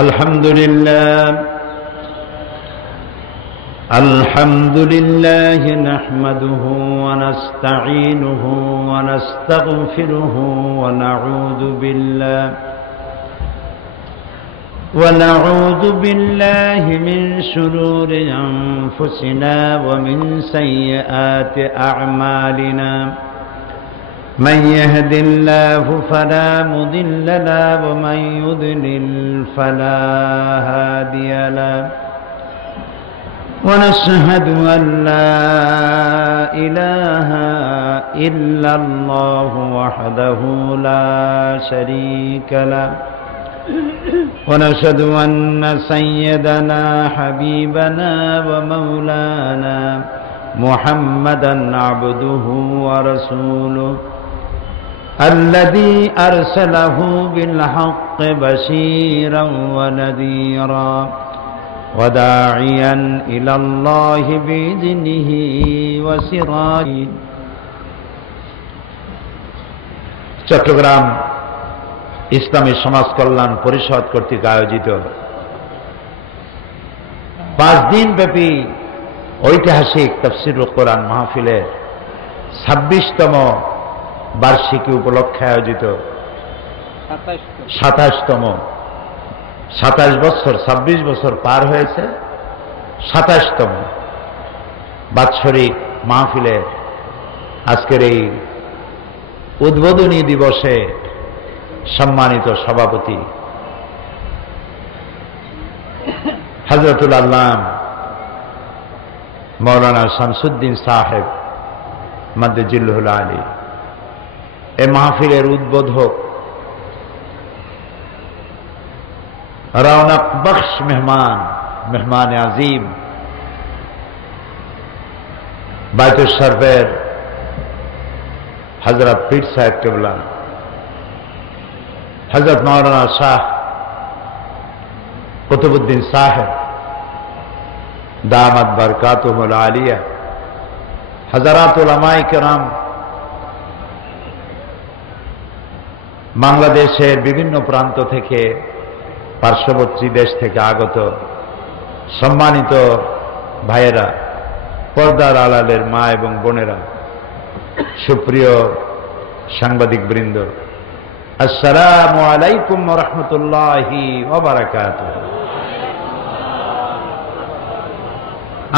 الحمد لله نحمده ونستعينه ونستغفره ونعوذ بالله من شرور أنفسنا ومن سيئات أعمالنا من يهد الله فلا مضل له ومن يضلل فلا هادي له ونشهد أن لا إله إلا الله وحده لا شريك له ونشهد أن سيدنا حبيبنا ومولانا محمدا عبده ورسوله الذي أرسله بالحق بشيرا ونذيرا وداعيا إلى الله بإذنه وسراجا চট্টগ্রাম ইসলামী সমাজ কল্যাণ পরিষদ কর্তৃক আয়োজিত 5 দিন ব্যাপী ঐতিহাসিক তাফসীরুল কোরআন মাহফিলের 26তম বার্ষিকী উপলক্ষে আয়োজিত 27তম 27 বছর 26 বছর পার হয়েছে 27তম বাৎসরিক মাহফিলের আজকের এই উদ্বোধনী দিবসে সম্মানিত সভাপতি হযরতুল আল্লাম মৌলানা শামসুদ্দিন সাহেব মাদ্দাজিল্লাহুল আলী এই মাহফিলের উদ্বোধক রৌনক বখশ মেহমান আজিম বাইতুল শরফের হযরত পীর সাহেব কেবলা হযরত মৌলানা শাহ কুতুবউদ্দিন সাহেব দামাত বরকাতুহুল আলিয়া হযরত উলামায়ে কেরাম বাংলাদেশের বিভিন্ন প্রান্ত থেকে পার্শ্ববর্তী দেশ থেকে আগত সম্মানিত ভাইয়েরা, পর্দার আড়ালের মা এবং বোনেরা, সুপ্রিয় সাংবাদিক বৃন্দ, আসসালামু আলাইকুম ওয়া রাহমাতুল্লাহি ওয়া বারাকাতুহু।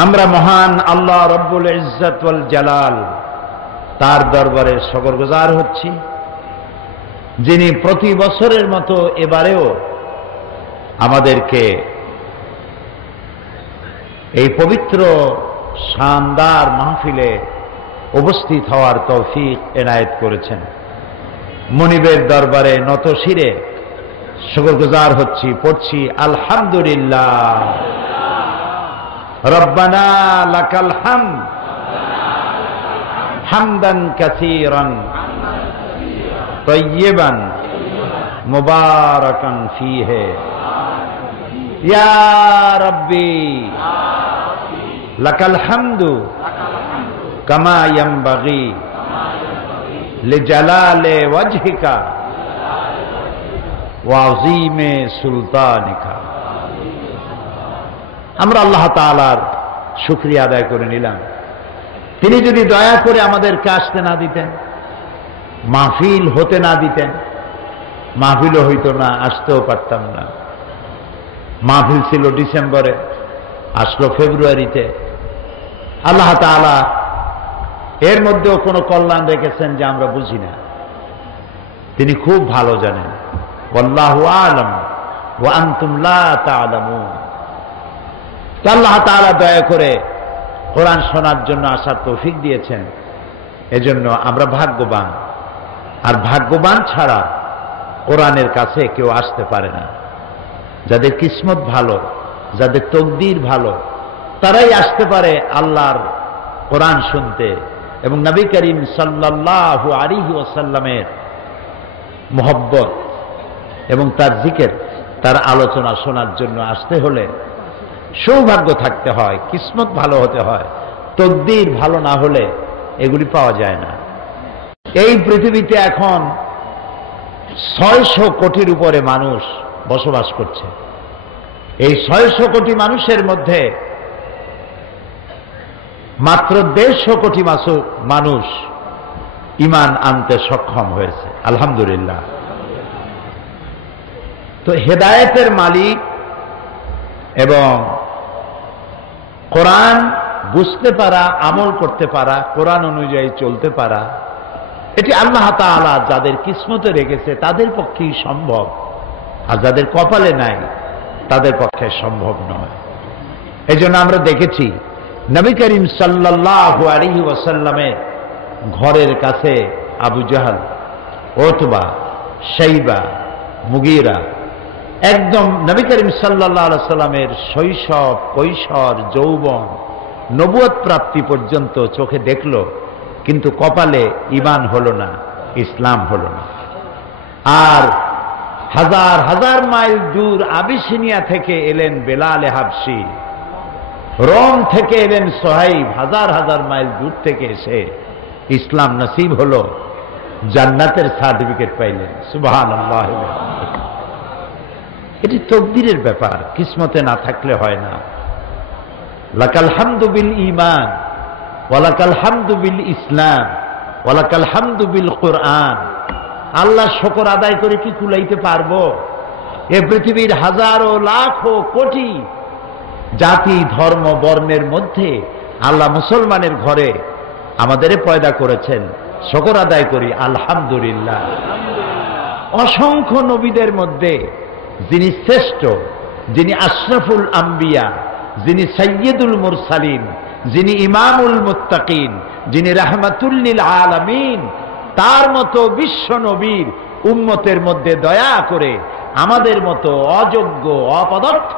আমরা মহান আল্লাহ রব্বুল ইজ্জত ওয়াল জালাল তার দরবারে শুকরগুজার হচ্ছি, যিনি প্রতি বছরের মতো এবারেও আমাদেরকে এই পবিত্র শানদার মাহফিলে উপস্থিত হওয়ার তৌফিক এনায়েত করেছেন। মুনিবের দরবারে নত শিরে শুকরগুজার হচ্ছি, পড়ছি আলহামদুলিল্লাহ। রব্বানা লাকাল হামদ হামদান কাসীরান তাইয়্যিবান মুবারাকান ফীহি ইয়া রাব্বি লাকাল হামদু কামা ইয়ানবাগি লিজালালি ওয়াজহিকা ওয়া আযীমি সুলতানিকা। আমরা আল্লাহ তাআলার শুকরিয়া আদায় করে নিলাম। তিনি যদি দয়া করে আমাদেরকে আসতে না দিতেন, মাহফিল হতে না দিতেন, মাহফিলও হইতো না, আসতেও পারতাম না। মাহফিল ছিল ডিসেম্বরে, আসলো ফেব্রুয়ারিতে। আল্লাহ তাআলা এর মধ্যেও কোনো কল্যাণ রেখেছেন যে আমরা বুঝি না, তিনি খুব ভালো জানেন। ওয়াল্লাহু আ'লাম ওয়া আনতুম লা তা'লামুন। আল্লাহ তাআলা দয়া করে কোরআন শোনার জন্য আসার তৌফিক দিয়েছেন, এজন্য আমরা ভাগ্যবান। আর ভাগ্যবান ছাড়া কোরআনের কাছে কেউ আসতে পারে না। যাদের কিসমত ভালো, যাদের তকদির ভালো, তারাই আসতে পারে আল্লাহর কোরআন শুনতে এবং নবী করিম সাল্লাল্লাহু আলাইহি ওয়াসাল্লামের মুহাব্বত এবং তার জিকির, তার আলোচনা শোনার জন্য আসতে হলে সৌভাগ্য থাকতে হয়, কিসমত ভালো হতে হয়। তকদির ভালো না হলে এগুলি পাওয়া যায় না। এই পৃথিবীতে এখন 600 কোটির উপরে মানুষ বসবাস করছে। এই 600 কোটি মানুষের মধ্যে মাত্র 150 কোটি মানুষ ঈমান আনতে সক্ষম হয়েছে, আলহামদুলিল্লাহ। তো হেদায়েতের মালিক এবং কোরআন বুঝতে পারা, আমল করতে পারা, কোরআন অনুযায়ী চলতে পারা, এটি আল্লাহ তাআলা যাদের কিসমতে রেখেছে তাদের পক্ষেই সম্ভব, আর যাদের কপালে নাই তাদের পক্ষে সম্ভব নয়। এজন্য আমরা দেখেছি নবী করিম সাল্লাল্লাহু আলাইহি ওয়াসাল্লামের ঘরের কাছে আবু জাহল, উতবা, শাইবা, মুগীরা, একদম নবী করিম সাল্লাল্লাহু আলাইহি ওয়াসাল্লামের শৈশব, কৈশোর, যৌবন, নবুয়ত প্রাপ্তি পর্যন্ত চোখে দেখল, কিন্তু কপালে ঈমান হলো না, ইসলাম হলো না। আর হাজার হাজার মাইল দূর আবিসিনিয়া থেকে এলেন বেলাল হাবশি, রোম থেকে এলেন সোহাইব, হাজার হাজার মাইল দূর থেকে এসে ইসলাম নসিব হলো, জান্নাতের সার্টিফিকেট পাইলেন। সুবহানাল্লাহ। এটি তকদিরের ব্যাপার, কিসমতে না থাকলে হয় না। লাকাল হামদু বিল ঈমান ওয়ালাকাল হামদু বিল ইসলাম ওয়ালাকাল হামদু বিল কুরআন। আল্লাহ শুকর আদায় করে কি কুলাইতে পারবো? এ পৃথিবীর হাজারো লাখো কোটি জাতি, ধর্ম, বর্ণের মধ্যে আল্লাহ মুসলমানের ঘরে আমাদের পয়দা করেছেন, শুকর আদায় করি আলহামদুলিল্লাহ। অসংখ্য নবীদের মধ্যে যিনি শ্রেষ্ঠ, যিনি আশরাফুল আম্বিয়া, যিনি সাইয়্যিদুল মুরসালিন, যিনি ইমামুল মুত্তাকিন, যিনি রাহমাতুল লিল আলামিন, তার মতো বিশ্ব নবীর উম্মতের মধ্যে দয়া করে আমাদের মতো অযোগ্য, অপদার্থ,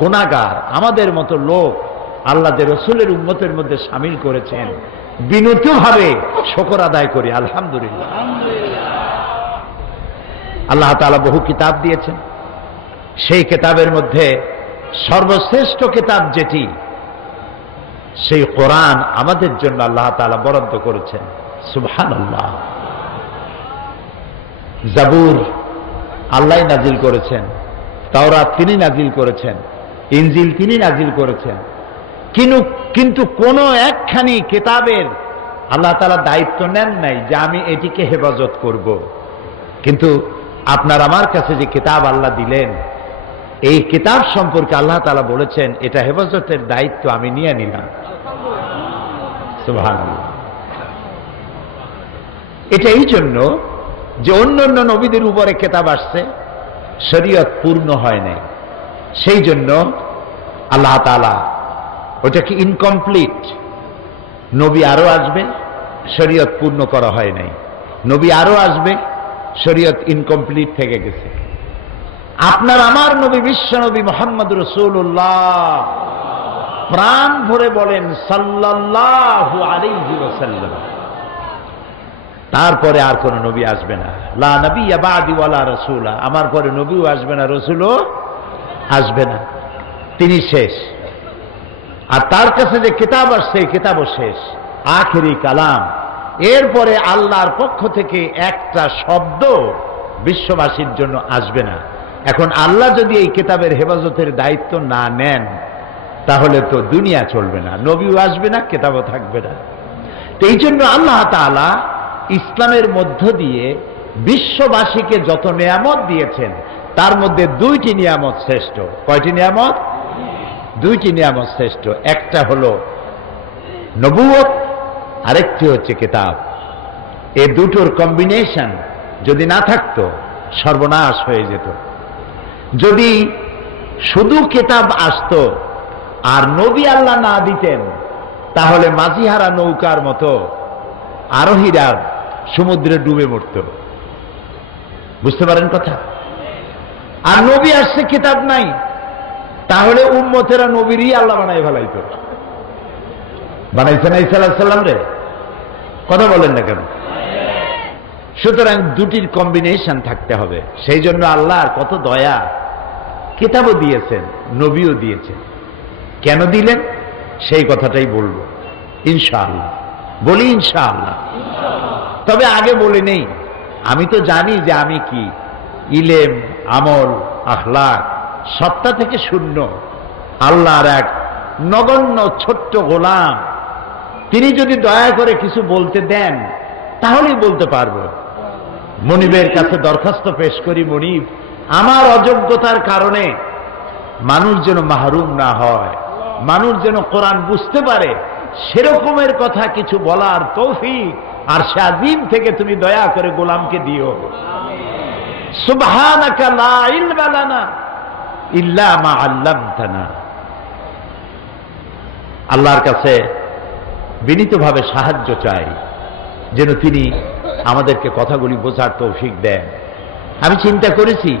গুনাহগার, আমাদের মতো লোক আল্লাহ যে রসুলের উম্মতের মধ্যে শামিল করেছেন, বিনীতভাবে শুকর আদায় করি আলহামদুলিল্লাহ। আল্লাহ তাআলা বহু কিতাব দিয়েছেন, সেই কিতাবের মধ্যে সর্বশ্রেষ্ঠ কিতাব যেটি, সেই কোরআন আমাদের জন্য আল্লাহ তাআলা বরাদ্দ করেছেন। সুবহানাল্লাহ। জাবুর আল্লাহ নাজিল করেছেন, তাওরাত তিনি নাজিল করেছেন, ইনজিল তিনি নাজিল করেছেন, কিন্তু কোন একখানি কিতাবের আল্লাহ তাআলা দায়িত্ব নেন নাই যে আমি এটিকে হেফাজত করব। কিন্তু আপনার আমার কাছে যে কিতাব আল্লাহ দিলেন, এই কিতাব সম্পর্কে আল্লাহ তাআলা বলেছেন এটা হেফাজতের দায়িত্ব আমি নিয়ে নিলাম। সুবহানাল্লাহ। এটা এই জন্য যে অন্য অন্য নবীদের উপরে কিতাব আসছে, শরীয়ত পূর্ণ হয় নাই, সেই জন্য আল্লাহ তাআলা ওটাকে ইনকমপ্লিট, নবী আরো আসবে, শরীয়ত পূর্ণ করা হয় নাই, নবী আরো আসবে, শরীয়ত ইনকমপ্লিট থেকে গেছে। আপনার আমার নবী বিশ্ব নবী মুহাম্মদ রাসূলুল্লাহ প্রাণ ভরে বলেন সাল্লাল্লাহু আলাইহি ওয়াসাল্লাম, তারপরে আর কোন নবী আসবে না। লা নবিয়্যা বা'দি ওয়ালা রাসূলা, আমার পরে নবীও আসবে না, রাসূলও আসবে না, তিনি শেষ। আর তার কাছে যে কিতাব আসছে এই কিতাবও শেষ, আখেরি কালাম। এরপরে আল্লাহর পক্ষ থেকে একটা শব্দ বিশ্ববাসীর জন্য আসবে না। এখন আল্লাহ যদি এই কিতাবের হেফাজতের দায়িত্ব না নেন, তাহলে তো দুনিয়া চলবে না, নবীও আসবে না, কিতাবও থাকবে না। তো এই জন্য আল্লাহ তাআলা ইসলামের মধ্য দিয়ে বিশ্ববাসীকে যত নিয়ামত দিয়েছেন, তার মধ্যে দুইটি নিয়ামত শ্রেষ্ঠ। কয়টি নিয়ামত? দুইটি নিয়ামত শ্রেষ্ঠ। একটা হলো নবুয়ত, আরেকটি হচ্ছে কিতাব। এই দুটোর কম্বিনেশন যদি না থাকতো, সর্বনাশ হয়ে যেত। যদি শুধু কিতাব আসতো আর নবী আল্লাহ না দিতেন, তাহলে মাঝিহারা নৌকার মতো আরোহীরা সমুদ্রে ডুবে মরত। বুঝতে পারেন কথা? আর নবী আসছে, কিতাব নাই, তাহলে উম্মতেরা নবীরই আল্লাহ বানাই ফেলাইত। বানাইছে না ঈসা আলাইহিস সালাম রে? কথা বলেন না কেন? সুতরাং দুটির কম্বিনেশন থাকতে হবে। সেই জন্য আল্লাহর কত দয়া, কিতাবও দিয়েছেন, নবীও দিয়েছেন। কেন দিলেন সেই কথাটাই বলবো ইনশাআল্লাহ। বলি ইনশাআল্লাহ। তবে আগে বলে নেই, আমি তো জানি যে আমি কি, ইলেম, আমল, আখলাক সত্তা থেকে শূন্য, আল্লাহর এক নগণ্য ছোট্ট গোলাম। তিনি যদি দয়া করে কিছু বলতে দেন তাহলেই বলতে পারবো। মনিবের কাছে দরখাস্ত পেশ করি, মনিব, আমার অযোগ্যতার কারণে মানুষ যেন মাহরুম না হয়, মানুষ যেন কোরআন বুঝতে পারে, সেরকমের কথা কিছু বলার তৌফিক আর সে আজিম থেকে তুমি দয়া করে গোলামকে দিও। সুবহানাকা লা ইলমা লানা ইল্লা মা আল্লামতানা। আল্লাহর কাছে বিনীতভাবে সাহায্য চাই যেন তিনি আমাদেরকে কথাগুলি বোঝার তৌফিক দেন। আমি চিন্তা করেছি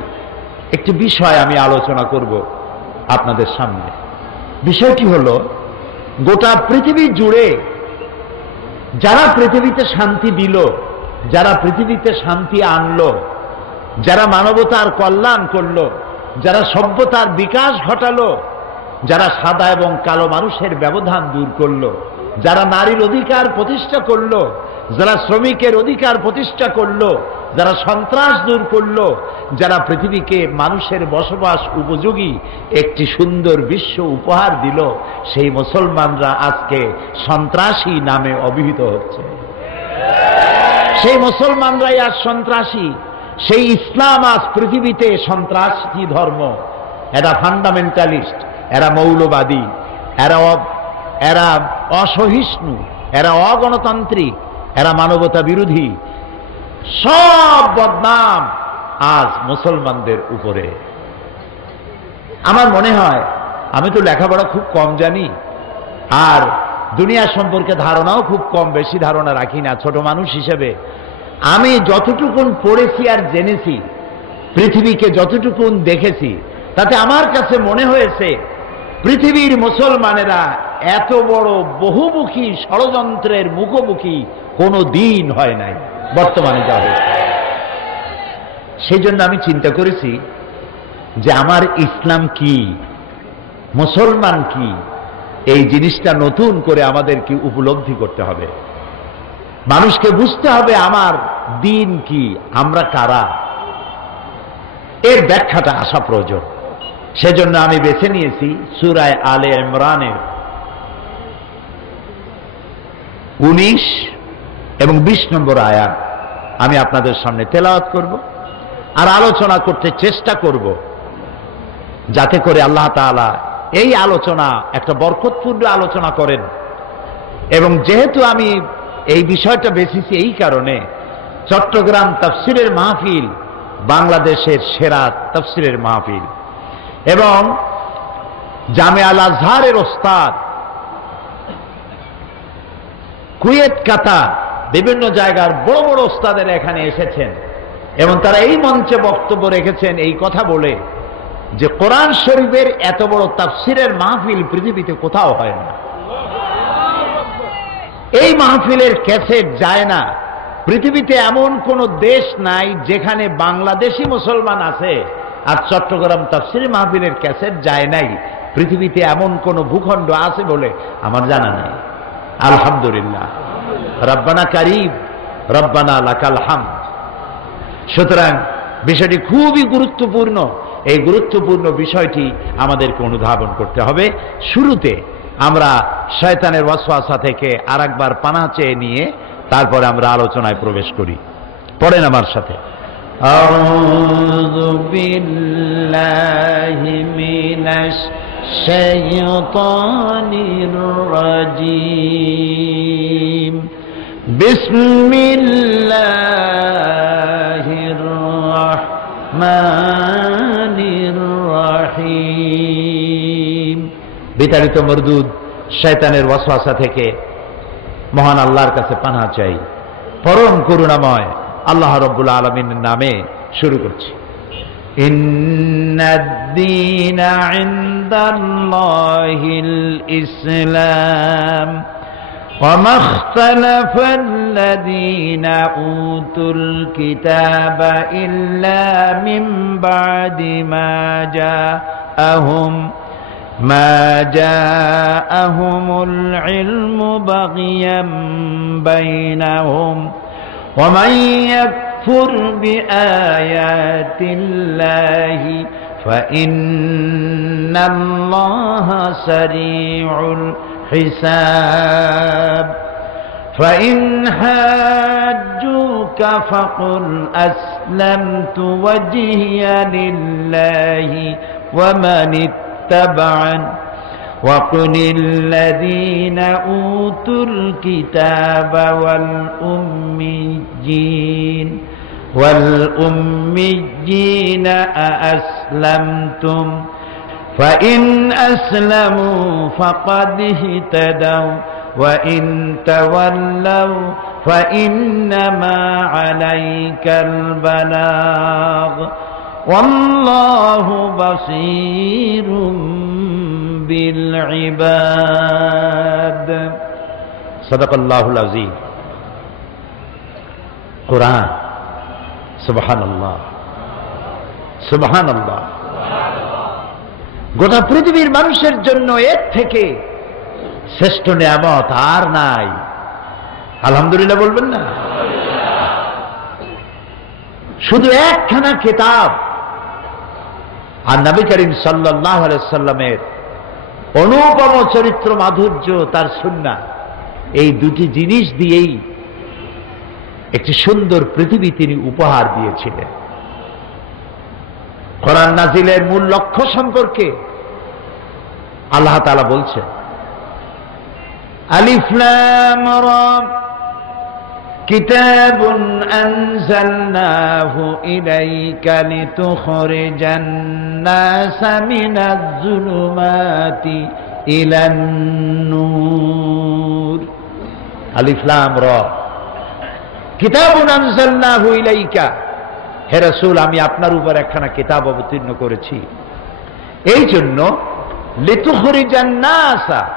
একটি বিষয় আমি আলোচনা করব আপনাদের সামনে। বিষয়টি হলো, গোটা পৃথিবী জুড়ে যারা পৃথিবীতে শান্তি দিল, যারা পৃথিবীতে শান্তি আনলো, যারা মানবতার কল্যাণ করলো, যারা সভ্যতার বিকাশ ঘটালো, যারা সাদা এবং কালো মানুষের ব্যবধান দূর করলো, যারা নারীর অধিকার প্রতিষ্ঠা করলো, যারা শ্রমিকের অধিকার প্রতিষ্ঠা করলো, যারা সন্ত্রাস দূর করলো, যারা পৃথিবীকে মানুষের বসবাস উপযোগী একটি সুন্দর বিশ্ব উপহার দিল, সেই মুসলমানরা আজকে সন্ত্রাসী নামে অভিহিত হচ্ছে। সেই মুসলমানরাই আজ সন্ত্রাসী। সেই ইসলাম আজ পৃথিবীতে সন্ত্রাসী ধর্ম। এরা ফান্ডামেন্টালিস্ট, এরা মৌলবাদী, এরা অসহিষ্ণু, এরা অগণতান্ত্রিক, এরা মানবতা বিরোধী। সব বদনাম আজ মুসলমানদের উপরে। আমার মনে হয়, আমি তো লেখাপড়া খুব কম জানি, আর দুনিয়া সম্পর্কে ধারণাও খুব কম, বেশি ধারণা রাখি না ছোট মানুষ হিসেবে। আমি যতটুকুন পড়েছি আর জেনেছি, পৃথিবীকে যতটুকুন দেখেছি, তাতে আমার কাছে মনে হয়েছে পৃথিবীর মুসলমানেরা এত বড় বহুমুখী ষড়যন্ত্রের মুখোমুখি কোনো দিন হয় নাই বর্তমানে যা হয়েছে। সেই জন্য আমি চিন্তা করেছি যে আমার ইসলাম কি, মুসলমান কি, এই জিনিসটা নতুন করে আমাদেরকে উপলব্ধি করতে হবে। মানুষকে বুঝতে হবে আমার দিন কি, আমরা কারা, এর ব্যাখ্যাটা আসা প্রয়োজন। সেজন্য আমি বেছে নিয়েছি সূরা আলে ইমরানের 19 এবং 20 নম্বর আয়াত আমি আপনাদের সামনে তেলাওয়াত করব আর আলোচনা করতে চেষ্টা করব, যাতে করে আল্লাহ তাআলা এই আলোচনা একটা বরকতপূর্ণ আলোচনা করেন। এবং যেহেতু আমি এই বিষয়টা বেছেছি এই কারণে, চট্টগ্রাম তাফসিরের মাহফিল বাংলাদেশের সেরা তাফসিরের মাহফিল, এবং জামে আল আজহারের ওস্তাদ, কুয়েত, কাতার, বিভিন্ন জায়গার বড় বড় ওস্তাদের এখানে এসেছেন এবং তারা এই মঞ্চে বক্তব্য রেখেছেন এই কথা বলে যে কোরআন শরীফের এত বড় তাফসিরের মাহফিল পৃথিবীতে কোথাও হয় না। এই মাহফিলের ক্যাসেট যায় না। পৃথিবীতে এমন কোন দেশ নাই যেখানে বাংলাদেশি মুসলমান আছে আর চট্টগ্রাম তাফসির মাহফিলের ক্যাসেট যায় নাই। পৃথিবীতে এমন কোন ভূখণ্ড আছে বলে আমার জানা নেই। আলহামদুলিল্লাহ, রব্বানা কারীম, রব্বানা লাকাল হামদ। সুতরাং বিষয়টি খুবই গুরুত্বপূর্ণ। এই গুরুত্বপূর্ণ বিষয়টি আমাদেরকে অনুধাবন করতে হবে। শুরুতে আমরা শয়তানের ওয়াসওয়াসা থেকে আরেকবার পানাহ চেয়ে নিয়ে তারপরে আমরা আলোচনায় প্রবেশ করি। পড়েন আমার সাথে, আউযু বিল্লাহি মিনাশ শাইতানির রাজীম, বিসমিল্লাহির রাহমানির রাহিম। বিতাড়িত মরদুদ শয়তানের ওয়াসওয়াসা থেকে মহান আল্লাহর কাছে পানাহ চাই। পরম করুণাময় আল্লাহ রাব্বুল আলামিনের নামে শুরু করছি। ইন্নাদ-দীনা ইনদাল্লাহিল ইসলাম ওয়া মাখতালাফাল্লাযীনা উতুল কিতাবা ইল্লা মিন বা'দি মা জাআহুমুল ইলমু বাগিয়াম বাইনাহুম ওয়া মান ইয়াকফুর বিআয়াতিল্লাহি فإن الله سريع الحساب فإن حاجوك فقل أسلمت وجهي لله ومن اتبعني وقل الذين أوتوا الكتاب والأميين أأسلمتم فإن أسلموا فقد اهتدوا وإن تولوا فإنما عليك البلاغ والله بصير بالعباد صدق الله العظيم قرآن سبحان الله سبحان الله গোটা পৃথিবীর মানুষের জন্য এর থেকে শ্রেষ্ঠ নিয়ামত আর নাই। আলহামদুলিল্লাহ বলবেন না? শুধু একখানা কিতাব আর নবী করিম সাল্লাল্লাহু আলাইহি সাল্লামের অনুপম চরিত্র মাধুর্য, তার সুন্নাহ, এই দুটি জিনিস দিয়েই একটি সুন্দর পৃথিবী তিনি উপহার দিয়েছিলেন। কোরআন নাজিলের মূল লক্ষ্য সম্পর্কে আল্লাহ তাআলা বলছেন, আলিফ লাম রা কিতাবুন আনজালনাহু ইলাইকা লিতুখরিজান নাসা মিনাজ যুলুমাতি ইলান নূর। আলিফ লাম রা কিতাবুন আনজালনাহু ইলাইকা, হে রাসূল আমি আপনার উপর একখানা কিতাব অবতীর্ণ করেছি এই জন্য লিতুখরিজান নাসা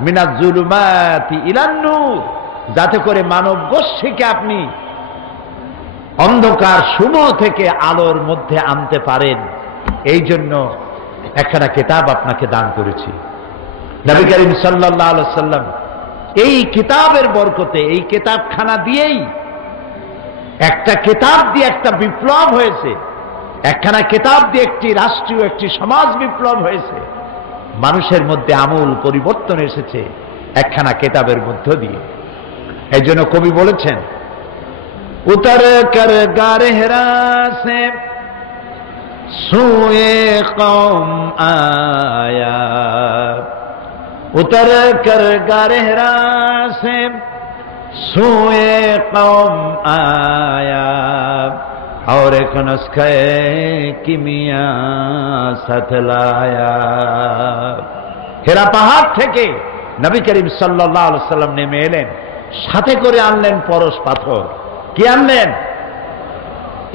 মিনাজ যুলুমাতি ইলান নূর, যাতে করে মানব গোষ্ঠীকে আপনি অন্ধকার সমূহ থেকে আলোর মধ্যে আনতে পারেন। এই জন্য একখানা কিতাব আপনাকে দান করেছি। নবী করিম সাল্লাল্লাহু আলাইহি সাল্লাম এই কিতাবের বরকতে, এই কিতাবখানা দিয়েই, একটা কিতাব দিয়ে একটা বিপ্লব হয়েছে, একখানা কিতাব দিয়ে একটি রাষ্ট্রীয়, একটি সমাজ বিপ্লব হয়েছে। মানুষের মধ্যে আমূল পরিবর্তন এসেছে একখানা কিতাবের মধ্য দিয়ে। এই জন্য কবি বলেছেন, উতর কর গারহেরা সে সুয়ে কওম আয়া, উতর কর গারহেরা সে সুয়ে কওম আয়া और एक नुस्खे किमिया सतलाया। হেরা পাহাড় থেকে নবী করিম সাল্লাল্লাহু আলাইহি সাল্লাম নেমে এলেন, সাথে করে আনলেন পরশ পাথর। কি আনলেন?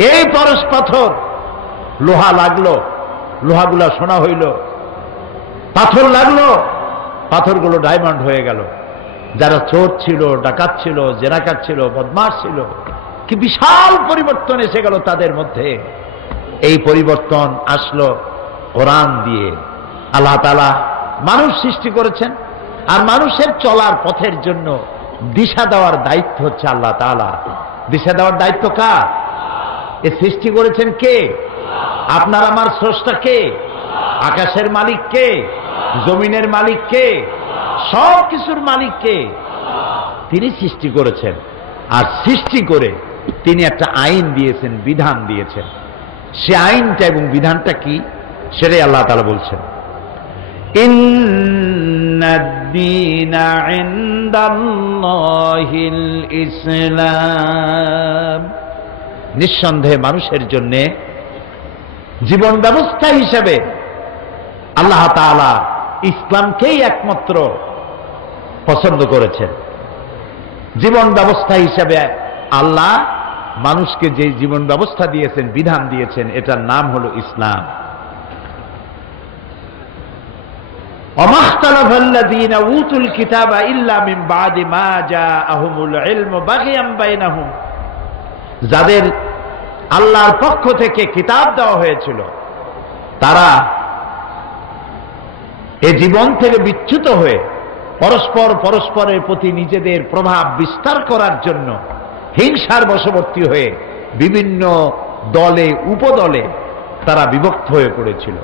এই পরশ পাথর। লোহা লাগলো, লোহাগুলা সোনা হইল। পাথর লাগলো, পাথরগুলো ডায়মন্ড হয়ে গেল। যারা চোর ছিল, ডাকাত ছিল, জেনাকার ছিল, বদমাশ ছিল, কি বিশাল পরিবর্তন এসে গেল তাদের মধ্যে। এই পরিবর্তন আসলো কোরআন দিয়ে। আল্লাহ তাআলা মানুষ সৃষ্টি করেছেন, আর মানুষের চলার পথের জন্য দিশা দেওয়ার দায়িত্ব হচ্ছে আল্লাহ তাআলা। দিশা দেওয়ার দায়িত্ব কার? এ সৃষ্টি করেছেন কে? আপনার আমার স্রষ্টা কে? আকাশের মালিক কে? জমিনের মালিক কে? সব কিছুর মালিক কে? তিনি সৃষ্টি করেছেন, আর সৃষ্টি করে তিনি একটা আইন দিয়েছেন, বিধান দিয়েছেন। সে আইনটা এবং বিধানটা কি, সেটাই আল্লাহ তাআলা বলছেন, ইন্নাদ-দীনা ইনদাল্লাহিল ইসলাম। নিঃসন্দেহে মানুষের জন্য জীবন ব্যবস্থা হিসেবে আল্লাহ তাআলা ইসলামকেই একমাত্র পছন্দ করেছেন। জীবন ব্যবস্থা হিসেবে আল্লাহ মানুষকে যে জীবন ব্যবস্থা দিয়েছেন, বিধান দিয়েছেন, এটার নাম হলো ইসলাম। ওমাখতালাফাল্লাযীনা উতুল কিতাবা ইল্লা মিন বাদি মা জাআহুমুল ইলমু বাগিয়াম বাইনাহুম, যাদের আল্লাহর পক্ষ থেকে কিতাব দেওয়া হয়েছিল, তারা এই জীবন থেকে বিচ্যুত হয়ে পরস্পরের প্রতি নিজেদের প্রভাব বিস্তার করার জন্য হিংসার বশবর্তী হয়ে বিভিন্ন দলে উপদলে তারা বিভক্ত হয়ে পড়েছিল।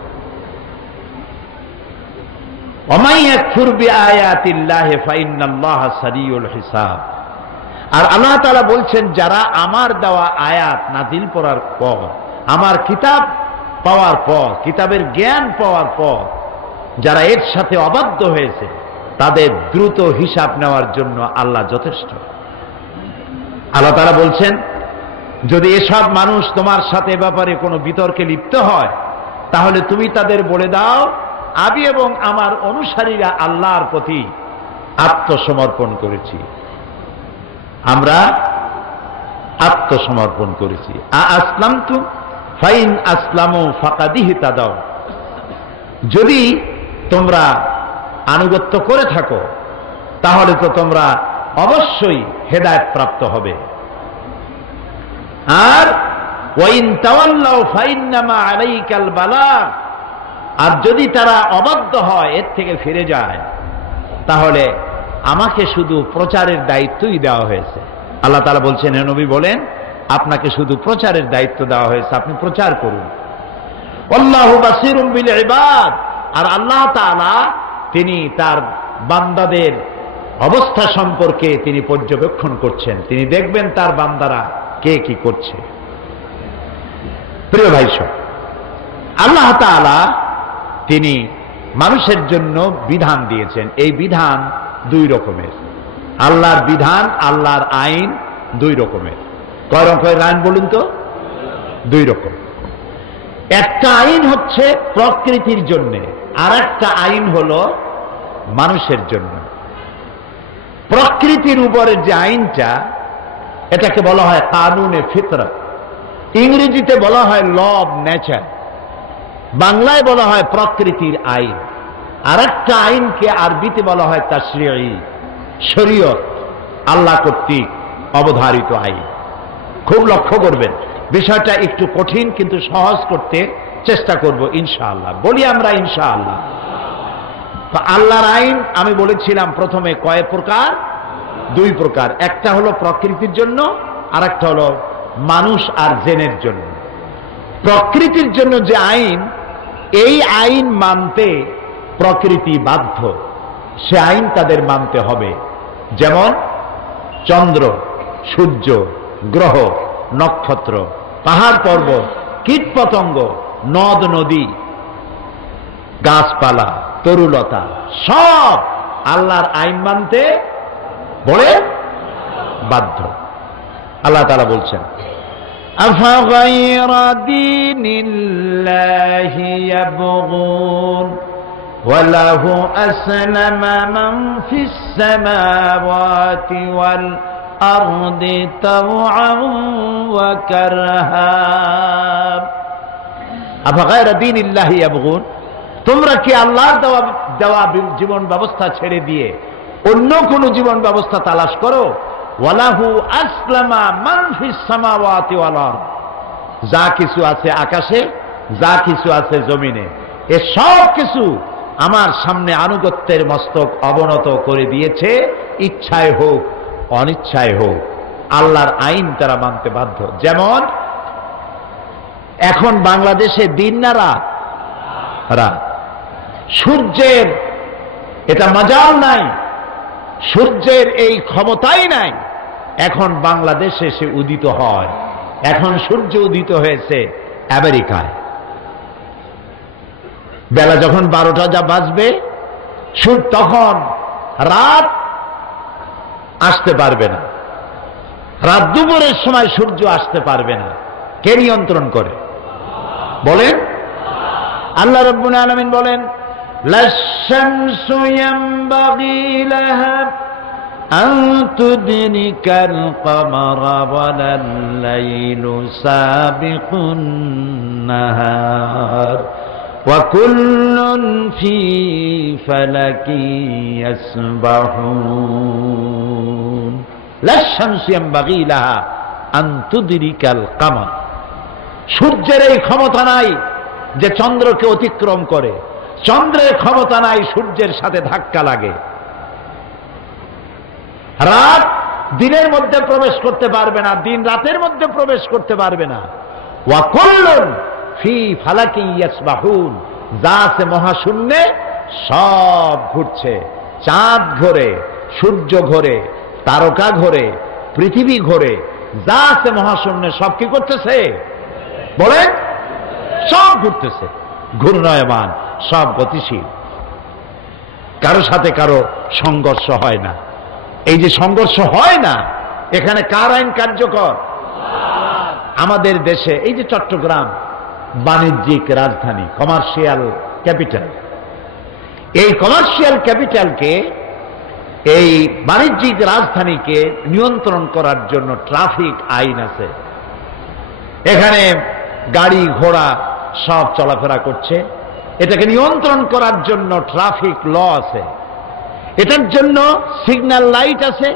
ওমাই ইয়াকফুর বিআয়াতিল্লাহি ফাইন্নাল্লাহা সারিউল হিসাব। আর আল্লাহ তাআলা বলছেন, যারা আমার দেওয়া আয়াত নাযিল করার পর, আমার কিতাব পাওয়ার পর, কিতাবের জ্ঞান পাওয়ার পর যারা এর সাথে অবাধ্য হয়েছে, তাদের দ্রুত হিসাব নেওয়ার জন্য আল্লাহ যথেষ্ট। আল্লাহ তাআলা বলছেন, যদি এসব মানুষ তোমার সাথে ব্যাপারে কোনো বিতর্কে লিপ্ত হয়, তাহলে তুমি তাদের বলে দাও, আমি এবং আমার অনুসারীরা আল্লাহর প্রতি আত্মসমর্পণ করেছি, আমরা আত্মসমর্পণ করেছি। আসলামতু ফাইন আসলামু ফাকাদ ইহতাদাও। যদি তোমরা আনুগত্য করে থাকো, তাহলে তো তোমরা অবশ্যই হেদায়েত প্রাপ্ত হবে। আর ওয়াইন তাওয়াল্লাউ ফাইন্নামা আলাইকাল বালাগ। আর যদি তারা অবাধ্য হয়, এর থেকে ফিরে যায়, তাহলে আমাকে শুধু প্রচারের দায়িত্বই দেওয়া হয়েছে। আল্লাহ তাআলা বলছেন, হে নবী বলেন, আপনাকে শুধু প্রচারের দায়িত্ব দেওয়া হয়েছে, আপনি প্রচার করুন। আল্লাহু বাসীরুম বিল ইবাদ। আর আল্লাহ তাআলা তিনি তার বান্দাদের অবস্থা সম্পর্কে তিনি পর্যবেক্ষণ করছেন, তিনি দেখবেন তার বান্দারা কে কি করছে। প্রিয় ভাই সব, আল্লাহ তাআলা তিনি মানুষের জন্য বিধান দিয়েছেন। এই বিধান দুই রকমের। আল্লাহর বিধান, আল্লাহর আইন দুই রকমের। কয় রকমের আইন বলুন তো? দুই রকম। একটা আইন হচ্ছে প্রকৃতির জন্য, আর একটা আইন হলো মানুষের জন্য। প্রকৃতির উপরে যে আইনটা, এটাকে বলা হয় কানুনে ফিতরত। ইংরেজিতে বলা হয় ল অব নেচার, বাংলায় বলা হয় প্রকৃতির আইন। আর একটা আইনকে আরবিতে বলা হয় তাশরিঈ, শরীয়ত, আল্লাহ কর্তৃক অবধারিত আইন। খুব লক্ষ্য করবেন, বিষয়টা একটু কঠিন, কিন্তু সহজ করতে চেষ্টা করব ইনশাআল্লাহ। বলি আমরা ইনশাআল্লাহ। তো আল্লাহর আইন আমি বলেছিলাম প্রথমে কয় প্রকার? দুই প্রকার। একটা হলো প্রকৃতির জন্য, আর একটা হলো মানুষ আর জিনের জন্য। প্রকৃতির জন্য যে আইন, এই আইন মানতে প্রকৃতি বাধ্য, সে আইন তাদের মানতে হবে। যেমন চন্দ্র, সূর্য, গ্রহ, নক্ষত্র, পাহাড় পর্বত, কীট পতঙ্গ, নদ নদী, গাছপালা, তরুলতা, সব আল্লাহর আইন মানতে বলে বাধ্য। আল্লাহ তাআলা বলছেন, আফাগায়রা দীনিল্লাহি ইয়াবগুন ওয়ালাহু আসলামা মান ফিস সামাওয়াতি ওয়াল আরদি তাওআন ওয়া কারহা। আফাগায়রা দীনিল্লাহি ইয়াবগুন, তোমরা কি আল্লাহর দেওয়া জীবন ব্যবস্থা ছেড়ে দিয়ে অন্য কোন জীবন ব্যবস্থা তালাশ করো? ওয়ালাহু আসলামা মান ফিস সামাওয়াতি ওয়াল আরদ, যা কিছু আছে আকাশে, যা কিছু আছে জমিনে, এ সব কিছু আমার সামনে আনুগত্যের মস্তক অবনত করে দিয়েছে, ইচ্ছায় হোক অনিচ্ছায় হোক। আল্লাহর আইন তারা মানতে বাধ্য। যেমন এখন বাংলাদেশে দিন না রাত? রাত। সূর্যের এটা মজাল নাই, সূর্যের এই ক্ষমতাই নাই। এখন বাংলাদেশে সে উদিত হয়। এখন সূর্য উদিত হয়েছে আমেরিকায়। বেলা যখন 12টা যা বাজবে, তখন রাত আসতে পারবে না। রাত দুপুরের সময় সূর্য আসতে পারবে না। কে নিয়ন্ত্রণ করে বলেন? আল্লাহ রাব্বুল আলামিন বলেন, লাশ-শামসু ইয়ানবাগী লাহা আন তুদরিকাল কমারা ওয়ালাল লাইলু সাবিকুন নাহার ওয়া কুল্লুন ফী ফালাকি ইয়াসবাহুন। লাশ-শামসু ইয়ানবাগী লাহা আন তুদরিকাল কমার, সূর্যের এই ক্ষমতা নাই যে চন্দ্রকে অতিক্রম করে, চন্দ্রের ক্ষমতা নাই সূর্যের সাথে ধাক্কা লাগে। রাত দিনের মধ্যে প্রবেশ করতে পারবে না, দিন রাতের মধ্যে প্রবেশ করতে পারবে না। ওয়া কুল্লুন ফি ফালাকি ইয়াসবাহুন, যা আছে মহাশূন্যে সব ঘুরছে। চাঁদ ঘোরে, সূর্য ঘোরে, তারকা ঘোরে, পৃথিবী ঘোরে, যা আছে মহাশূন্যে সব কি করতেছে বলেন? সব ঘুরতেছে, ঘূর্ণয়মান, সব গতিশীল। কারো সাথে কারো সংঘর্ষ হয় না। এই যে সংঘর্ষ হয় না, এখানে কার আইন কার্যকর? আমাদের দেশে এই যে চট্টগ্রাম বাণিজ্যিক রাজধানী, কমার্শিয়াল ক্যাপিটাল, এই কমার্শিয়াল ক্যাপিটালকে, এই বাণিজ্যিক রাজধানীকে নিয়ন্ত্রণ করার জন্য ট্রাফিক আইন আছে। এখানে গাড়ি ঘোড়া সব চলাফেরা করছে, এটাকে নিয়ন্ত্রণ করার জন্য ট্রাফিক ল আছে, এটার জন্য সিগন্যাল লাইট আছে,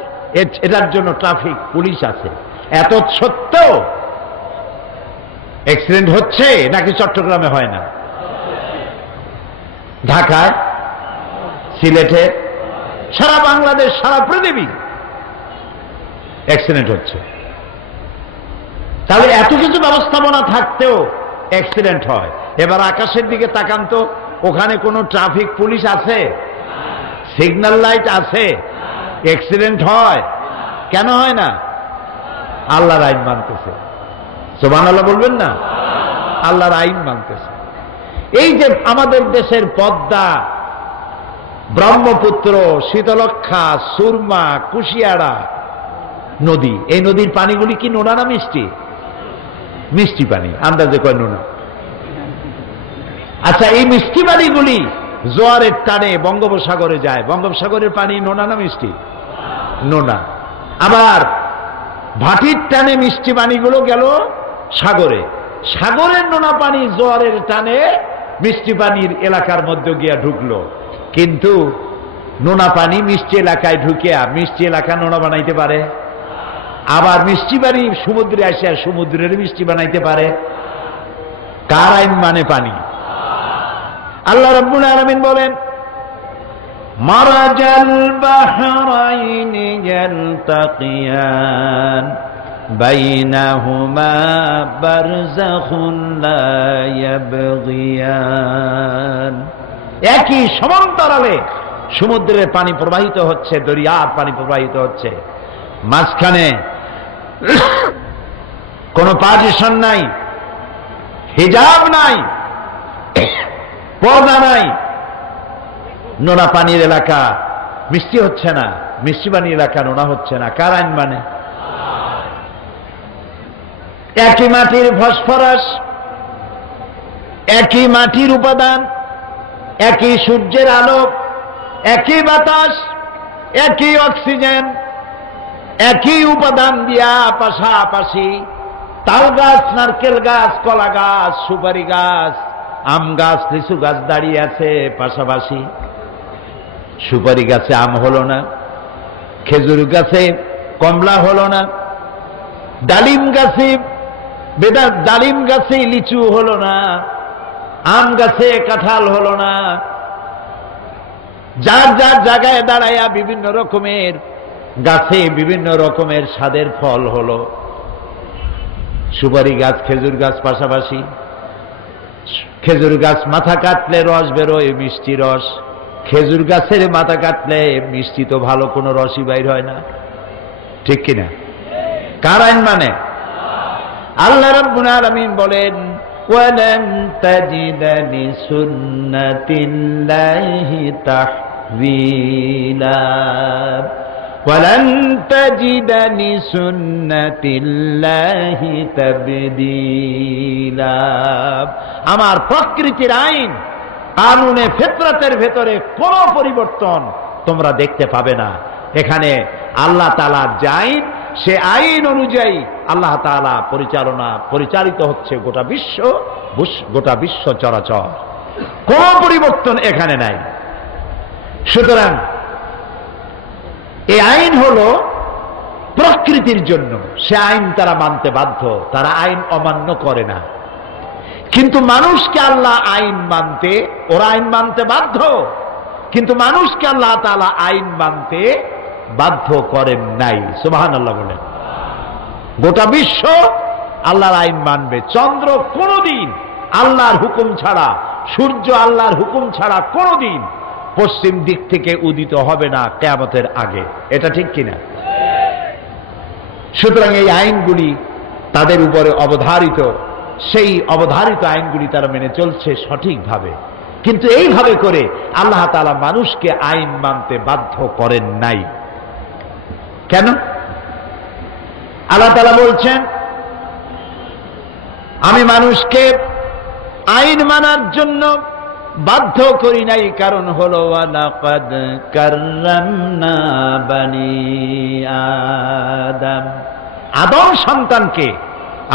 এটার জন্য ট্রাফিক পুলিশ আছে। এত সত্ত্বেও অ্যাক্সিডেন্ট হচ্ছে নাকি চট্টগ্রামে হয় না? ঢাকায়, সিলেটে, সারা বাংলাদেশ, সারা পৃথিবী অ্যাক্সিডেন্ট হচ্ছে। তাহলে এত কিছু ব্যবস্থাপনা থাকতেও অ্যাক্সিডেন্ট হয়। এবার আকাশের দিকে তাকান তো, ওখানে কোনো ট্রাফিক পুলিশ আছে? সিগন্যাল লাইট আছে? অ্যাক্সিডেন্ট হয় কেন হয় না? আল্লাহর আইন মানতেছে। সুবহানাল্লাহ বলবেন না? আল্লাহর আইন মানতেছে। এই যে আমাদের দেশের পদ্মা, ব্রহ্মপুত্র, শীতলক্ষা, সুরমা, কুশিয়ারা নদী, এই নদীর পানিগুলি কি নোনা না মিষ্টি? মিষ্টি পানি, আন্দাজে কয় নোনা। আচ্ছা, এই মিষ্টি পানিগুলি জোয়ারের টানে বঙ্গোপসাগরে যায়, বঙ্গোপসাগরের পানি নোনা না মিষ্টি? নোনা। আবার ভাটির টানে মিষ্টি পানিগুলো গেল সাগরে, সাগরের নোনা পানি জোয়ারের টানে মিষ্টি পানির এলাকার মধ্যে গিয়া ঢুকলো। কিন্তু নোনা পানি মিষ্টি এলাকায় ঢুকিয়া মিষ্টি এলাকা নোনা বানাইতে পারে? আবার মিষ্টি পানি সমুদ্রে আসিয়া সমুদ্রের মিষ্টি বানাইতে পারে? কার আইন মানে পানি? আল্লাহ রাব্বুল আলামিন বলেন, মারাজাল বাহরাইনি ইয়ালতাকিয়ান বাইনাহুমা বারযাখুন লা ইয়াবগিয়ান। একই সমান্তরালে সমুদ্রের পানি প্রবাহিত হচ্ছে, দরিয়ার পানি প্রবাহিত হচ্ছে, মাঝখানে কোনো পার্টিশন নাই, হিজাব নাই, পর্দা নাই। নোনা পানির এলাকা মিষ্টি হচ্ছে না, মিষ্টি পানির এলাকা নোনা হচ্ছে না। কার আইন মানে? একই মাটির ফসফরাস, একই মাটির উপাদান, একই সূর্যের আলো, একই বাতাস, একই অক্সিজেন, একই উপাদান দিয়া পাশাপাশি তাল গাছ, নারকেল গাছ, কলা গাছ, সুপারি গাছ, আম গাছ, লিচু গাছ দাঁড়িয়ে আছে পাশাপাশি। সুপারি গাছে আম হলো না, খেজুর গাছে কমলা হলো না, ডালিম গাছে ডালিম গাছে লিচু হলো না, আম গাছে কাঁঠাল হলো না। যার যার জায়গায় দাঁড়াইয়া বিভিন্ন রকমের গাছে বিভিন্ন রকমের স্বাদের ফল হলো। সুপারি গাছ, খেজুর গাছ পাশাপাশি। খেজুর গাছ মাথা কাটলে রস বেরোয়, মিষ্টি রস। খেজুর গাছের মাথা কাটলে মিষ্টি তো ভালো কোনো রসই বাইর হয় না, ঠিক কিনা? কার আইন মানে? আল্লাহ রাব্বুল আলামিন বলেন, ওয়ালান তাজিদা লিসুন্নাতিল্লাহি তাহওয়িলা, ওয়ালান তাজিদা লিসুন্নাতিল্লাহি তাবদীলা। আমার প্রকৃতির আইন, কানুনে ফিতরতের ভেতরে কোনো পরিবর্তন তোমরা দেখতে পাবে না। এখানে আল্লাহ তাআলার যে আইন, সে আইন অনুযায়ী আল্লাহ তাআলা পরিচালিত হচ্ছে গোটা বিশ্ব চরাচর। কোনো পরিবর্তন এখানে নাই। সুতরাং এই আইন হলো প্রকৃতির জন্য, সে আইন তারা মানতে বাধ্য, তারা আইন অমান্য করে না। কিন্তু মানুষকে আল্লাহ আইন মানতে, ওরা আইন মানতে বাধ্য, কিন্তু মানুষকে আল্লাহ তাআলা আইন মানতে বাধ্য করেন নাই। সুবহানাল্লাহ বলেন। গোটা বিশ্ব আল্লাহর আইন মানবে। চন্দ্র কোনদিন আল্লাহর হুকুম ছাড়া, সূর্য আল্লাহর হুকুম ছাড়া কোনোদিন পশ্চিম দিক থেকে উদিত হবে না কিয়ামতের আগে। এটা ঠিক কিনা? সুতরাং এই আইনগুলি তাদের উপরে অবধারিত, সেই অবধারিত আইনগুলি তারা মেনে চলছে সঠিকভাবে। কিন্তু এইভাবে করে আল্লাহ তাআলা মানুষকে আইন মানতে বাধ্য করেন নাই। কেন? আল্লাহ তাআলা বলছেন, আমি মানুষকে আইন মানার জন্য বাধ্য করি নাই, কারণ হলো ওয়ালাকাদ কাররামনা বানি আদম, আদম সন্তানকে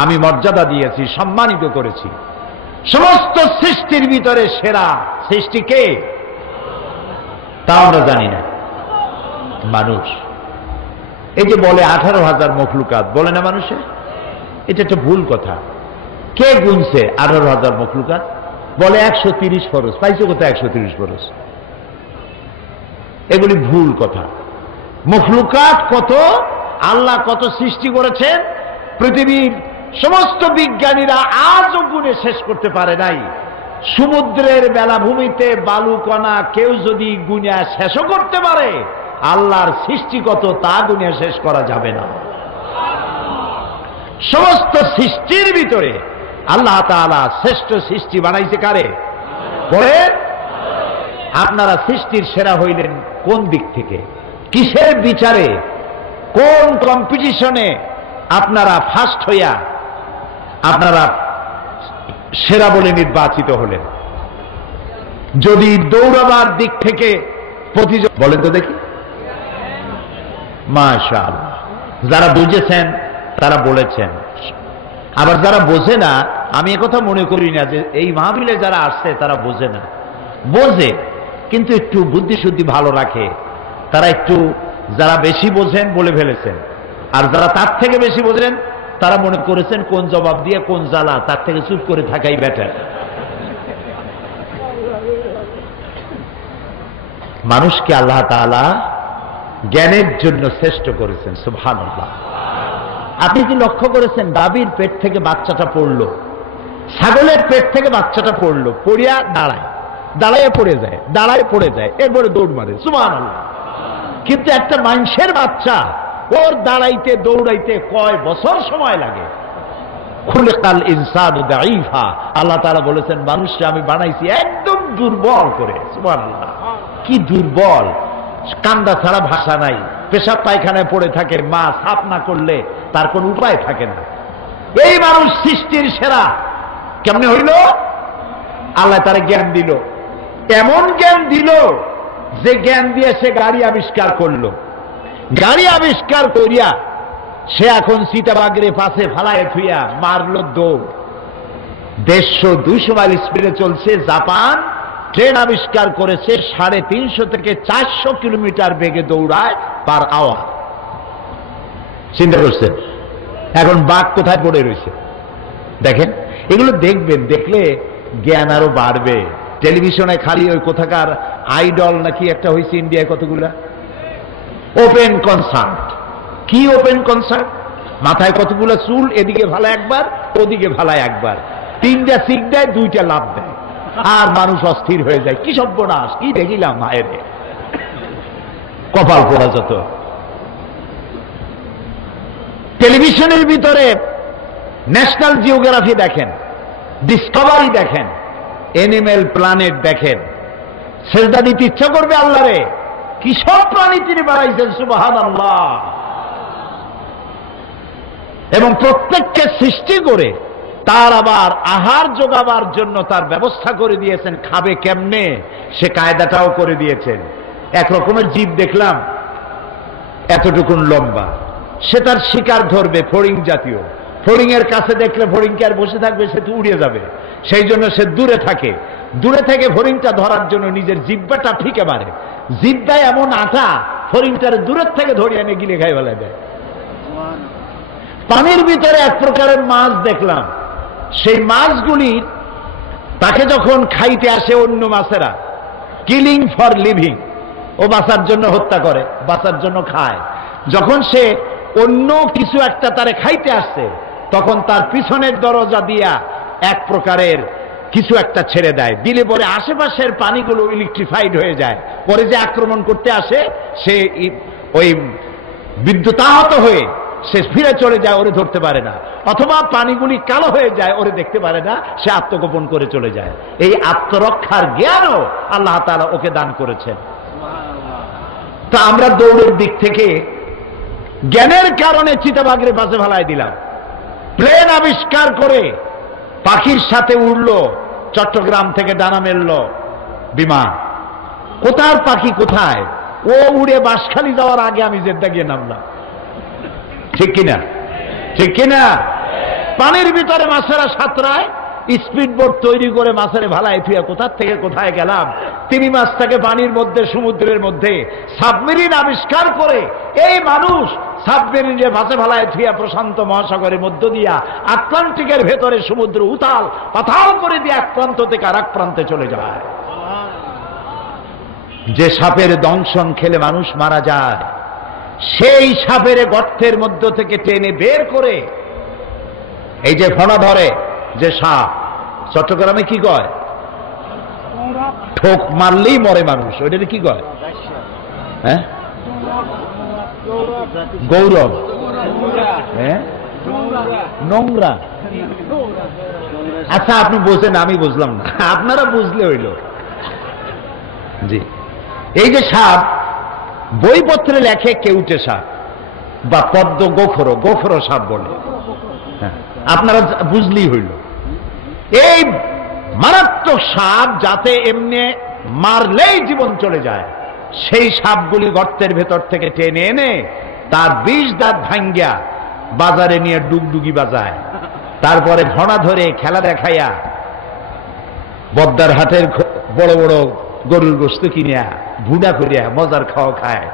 আমি মর্যাদা দিয়েছি, সম্মানিত করেছি। সমস্ত সৃষ্টির ভিতরে সেরা সৃষ্টি কে? তা আমরা জানি না। মানুষ। এই যে বলে 18,000 মখলুকাত, বলে না মানুষে? এটা একটা ভুল কথা। কে গুনছে 18,000 মখলুকাত? বলে 130 ফরজ। পাইছে কোথায় 130 ফরজ? এগুলি ভুল কথা। মখলুকাত কত, আল্লাহ কত সৃষ্টি করেছেন, পৃথিবীর সমস্ত বিজ্ঞানীরা আজও গুণে শেষ করতে পারে নাই। সমুদ্রের বেলাভূমিতে বালুকণা কেউ যদি গুণা শেষও করতে পারে, আল্লাহর সৃষ্টি কত তা গুণে শেষ করা যাবে না। সমস্ত সৃষ্টির ভিতরে আল্লাহ তাআলা শ্রেষ্ঠ সৃষ্টি বানাইছে কারে? বলে আপনারা সৃষ্টির সেরা হইলেন কোন দিক থেকে? কিসের বিচারে, কোন কম্পিটিশনে আপনারা ফার্স্ট হইয়া আপনারা সেরা বলে নির্বাচিত হলেন? যদি দৌড়াবার দিক থেকে প্রতিযোগিতা, বলেন তো দেখি। মাশাআল্লাহ, যারা বুঝেছেন তারা বলেছেন। আবার যারা বোঝে না, আমি একথা মনে করি না যে এই মাহফিলে যারা আসছে তারা বোঝে না। বোঝে, কিন্তু একটু বুদ্ধি শুদ্ধি ভালো রাখে। তারা একটু, যারা বেশি বোঝেন বলে ফেলেছেন, আর যারা তার থেকে বেশি বোঝেন তারা মনে করেছেন কোন জবাব দিয়ে কোন জ্বালা, তার থেকে চুপ করে থাকাই বেটার। মানুষকে আল্লাহ তাআলা জ্ঞানের জন্য শ্রেষ্ঠ করেছেন। সুবহানাল্লাহ। আপনি কি লক্ষ্য করেছেন, গাভীর পেট থেকে বাচ্চাটা পড়লো, ছাগলের পেট থেকে বাচ্চাটা পড়লো, পড়িয়া দাঁড়ায়, দাঁড়ায় পড়ে যায়, দাঁড়ায় পড়ে যায়, এরপরে দৌড় মারে। সুবহানাল্লাহ। কিন্তু একটা মানুষের বাচ্চা, ওর দাঁড়াইতে দৌড়াইতে কয় বছর সময় লাগে। খুলিকাল ইনসানু দাঈফা, আল্লাহ তাআলা বলেছেন মানুষকে আমি বানাইছি একদম দুর্বল করে। সুবহানাল্লাহ। কি দুর্বল! কান্দা ছাড়া ভাষা নাই, পেশাব পায়খানায় পড়ে থাকে, মা সাফ না করলে তার কোন উপায় থাকে না। এই মানুষ সৃষ্টির সেরা কেমনে হইল? আল্লাহ তার জ্ঞান দিল, এমন জ্ঞান দিল যে জ্ঞান দিয়ে সে গাড়ি আবিষ্কার করলো। গাড়ি আবিষ্কার করিয়া সে এখন চিতাবাগরে পাশে ফালায় থুইয়া মারলো দৌড়। 150-200 মাইল স্পিডে চলছে। জাপান ট্রেন আবিষ্কার করেছে 350 থেকে 400 কিলোমিটার বেগে দৌড়ায় পার আওয়ার। চিন্তা করছেন? এখন বাঘ কোথায় পড়ে রয়েছে দেখেন। এগুলো দেখবেন, দেখলে জ্ঞান আরো বাড়বে। টেলিভিশনে খালি ওই কোথাকার আইডল নাকি একটা হয়েছে ইন্ডিয়ায়, কতগুলা ওপেন কনসার্ট। কি ওপেন কনসার্ট? মাথায় কতগুলো চুল, এদিকে ভালা একবার, ওদিকে ভালা একবার, 3টা সিক দেয়, 2টা লাভ দেয়, আর মানুষ অস্থির হয়ে যায়। কি সর্বনাশ! কি দেখিলাম মায়ের, কপাল পোড়া যত। টেলিভিশনের ভিতরে ন্যাশনাল জিওগ্রাফি দেখেন, ডিসকভারি দেখেন, এনিম্যাল প্ল্যানেট দেখেন, সেজদা দিতে ইচ্ছা করবে আল্লাহরে। কি সব প্রাণী তিনি বানাইছেন, সুবহানাল্লাহ। এবং প্রত্যেককে সৃষ্টি করে তার আবার আহার যোগাবার জন্য তার ব্যবস্থা করে দিয়েছেন। খাবে কেমনে সে কায়দাটাও করে দিয়েছেন। এক রকমের জীব দেখলাম, এতটুকুন লম্বা, সে তার শিকার ধরবে, ফড়িং জাতীয়। ফড়িং এর কাছে দেখলে ফড়িংকে আর বসে থাকবে, সে তো উড়ে যাবে। সেই জন্য সে দূরে থাকে। দূরে থেকে ফড়িংটা ধরার জন্য নিজের জিহ্বাটা ফিকে মারে। জিহ্বায় এমন আটা, ফড়িংটার দূরের থেকে ধরে এনে গিলে খাই ফেলে দেয়। পানির ভিতরে এক প্রকারের মাছ দেখলাম, সেই মাছগুলির তাকে যখন খাইতে আসে অন্য মাছেরা, কিলিং ফর লিভিং, ও বাঁচার জন্য হত্যা করে, বাঁচার জন্য খায়। যখন সে অন্য কিছু একটা তারে খাইতে আসছে, তখন তার পিছনের দরজা দিয়া এক প্রকারের কিছু একটা ছেড়ে দেয়, দিলে পরে আশেপাশের পানিগুলো ইলেকট্রিফাইড হয়ে যায়, পরে যে আক্রমণ করতে আসে সে ওই বিদ্যুতাহত হয়ে সে ফিরে চলে যায়, ওরে ধরতে পারে না, অথবা পানিগুলি কালো হয়ে যায়, ওরে দেখতে পারে না, সে আত্মগোপন করে চলে যায়। এই আত্মরক্ষার জ্ঞানও আল্লাহ তাআলা ওকে দান করেছেন। তা আমরা দৌড়ের দিক থেকে জ্ঞানের কারণে চিতাবাঘের পাশে ফেলায় দিলাম, প্লেন আবিষ্কার করে পাখির সাথে উড়লো, চট্টগ্রাম থেকে ডানা মেলল বিমান। কোথার পাখি কোথায়, ও উড়ে বাঁশখালী যাওয়ার আগে আমি জেদ্দা গিয়ে নামলাম। ঠিক কিনা? ঠিক কিনা? পানির ভিতরে মাছেরা সাঁতরায়, স্পিড বোট তৈরি করে মাছের ভালায় থুয়া কোথার থেকে কোথায় গেলাম। তিমি মাছটাকে পানির মধ্যে, সমুদ্রের মধ্যে সাবমেরিন আবিষ্কার করে এই মানুষ সাবমেরিনে মাছে ভালায় থুয়া প্রশান্ত মহাসাগরের মধ্য দিয়া আটলান্টিকের ভেতরে সমুদ্র উতাল পাতাল করে দিয়ে এক প্রান্ত থেকে আর এক প্রান্তে চলে যায়। যে সাপের দংশন খেলে মানুষ মারা যায়, সেই সাপের গর্তের মধ্য থেকে টেনে বের করে, এই যে ফনা ধরে যে সাপ, চট্টগ্রামে কি কয়, ঠোক মারলেই মরে মানুষ, ওইটা কি কয়? হ্যাঁ, গৌরব। হ্যাঁ, নোংরা। আচ্ছা, আপনি বোঝেন, আমি বুঝলাম না, আপনারা বুঝলে হইল। জি, এই যে সাপ বইপত্রে লেখে কেউটে সাপ বা পদ্ম গোখরো, গোখরো সাপ বলে, হ্যাঁ, আপনারা বুঝলেই হইল। এই মারাত্মক সাপ যাতে এমনি মারলেই জীবন চলে যায়, সেই সাপগুলি গর্তের ভেতর থেকে টেনে এনে তার 20 দাঁত ভাঙ্গিয়া বাজারে নিয়ে ডুগডুগি বাজায়, তারপরে ঘোড়া ধরে খেলা দেখাইয়া বদ্দার হাটের বড় বড় গরুর গোস্ত কিনিয়া ভুনা করিয়া মজার খাওয়া খায়,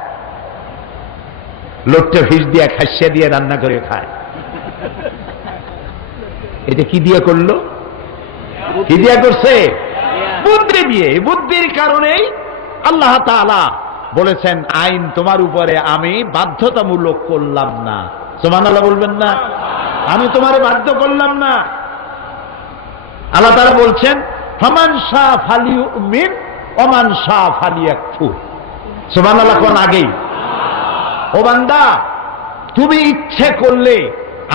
লোটটা ফিস দিয়া খাসিয়া দিয়ে রান্না করে খায়। এটা কি দিয়ে করলো? কি দিয়া করছে? বুদ্ধি দিয়ে। বুদ্ধির কারণেই আল্লাহ তাআলা বলেছেন, আইন তোমার উপরে আমি বাধ্যতামূলক করলাম না। সুবহানাল্লাহ বলবেন না? আমি তোমারে বাধ্য করলাম না। আল্লাহ তাআলা বলছেন, ফামান শাআ ফালিউমিন ওমান শাআ ফালিয়াকফুর। সুবহানাল্লাহ কোন আগেই, ও বান্দা, তুমি ইচ্ছে করলে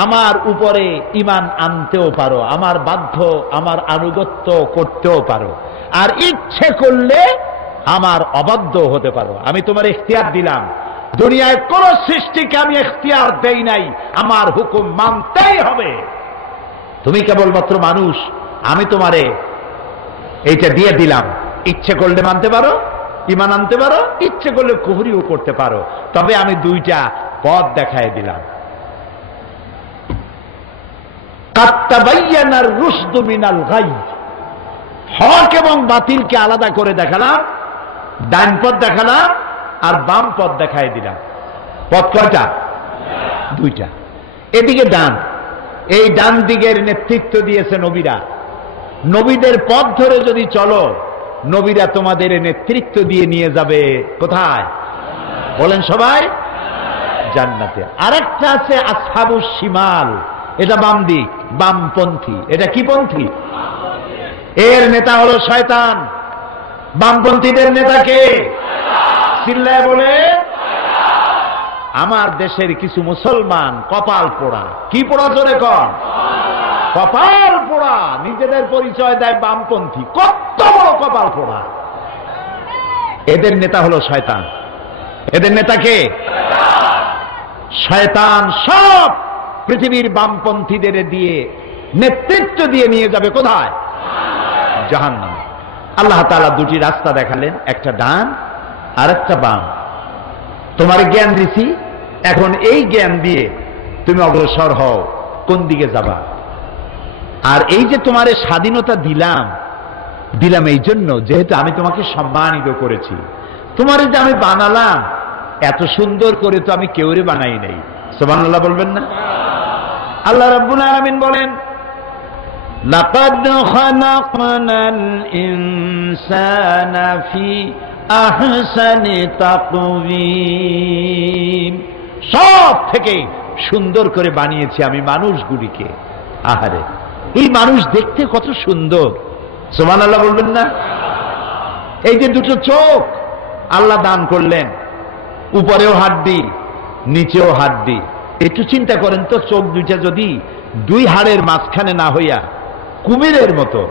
আমার উপরে ঈমান আনতেও পারো, আমার বাধ্য, আমার আনুগত্য করতেও পারো, আর ইচ্ছে করলে আমার অবাধ্য হতে পারো। আমি তোমার ইখতিয়ার দিলাম। দুনিয়ায় কোন সৃষ্টিকে আমি ইখতিয়ার দেই নাই, আমার হুকুম মানতেই হবে। তুমি কেবলমাত্র মানুষ, আমি তোমারে এইটা দিয়ে দিলাম। ইচ্ছে করলে মানতে পারো, ঈমান আনতে পারো, ইচ্ছে করলে কুফরিও করতে পারো, তবে আমি দুইটা পথ দেখায় দিলাম। কাত্তাবাইয়ানার রুশদু মিনাল গাই, হক এবং বাতিলকে আলাদা করে দেখালাম, ডান পথ দেখালাম আর বাম পথ দেখায় দিলাম। পথ কয়টা? দুইটা। এদিকে ডান, এই ডান দিকের নেতৃত্ব দিয়েছে নবীরা। নবীদের পথ ধরে যদি চলো, নবীরা তোমাদের নেতৃত্ব দিয়ে নিয়ে যাবে কোথায়? বলেন সবাই, জান্নাতে। আরেকটা আছে আসহাবুস শিমাল, এটা বাম দিক, বামপন্থী। এটা কি পন্থী? এর নেতা হলো শয়তান। বামপন্থীদের নেতা কে? চিল্লায় বলে। আমার দেশের কিছু মুসলমান কপাল পোড়া। কি পোড়া? জোরে কর। কপাল পোড়া। নিজেদের পরিচয় দেয় বামপন্থী। কত বড় কপাল পোড়া! এদের নেতা হলো শয়তান। এদের নেতা কে? শয়তান। সব পৃথিবীর বামপন্থীদের দিয়ে নেতৃত্ব দিয়ে নিয়ে যাবে কোথায়? জাহান্নামে। আল্লাহ তাআলা দুটি রাস্তা দেখালেন, একটা ডান আর একটা বাম। তোমার জ্ঞান দিছি, এখন এই জ্ঞান দিয়ে তুমি অগ্রসর হও, কোন দিকে যাবা। আর এই যে তোমার স্বাধীনতা দিলাম, দিলাম এই জন্য যেহেতু আমি তোমাকে সম্মানিত করেছি। তোমার যে আমি বানালাম, এত সুন্দর করে তো আমি কেউরে বানাই নাই। সুবহানাল্লাহ বলবেন না? আল্লাহ রাব্বুল আলামিন বলেন, লাকাদ খালাকনাল ইনসানা ফি আহসানি তাকওয়িম। সব থেকে সুন্দর করে বানিয়েছি আমি মানুষগুলিকে। আহারে, এই মানুষ দেখতে কত সুন্দর, সুবহানাল্লাহ বলবেন না? এই যে দুটো চোখ আল্লাহ দান করলেন, উপরেও হাড্ডি নিচেও হাড্ডি। একটু চিন্তা করেন তো, চোখ দুইটা যদি দুই হাড়ের মাঝখানে না হইয়া কুমিরের মতো,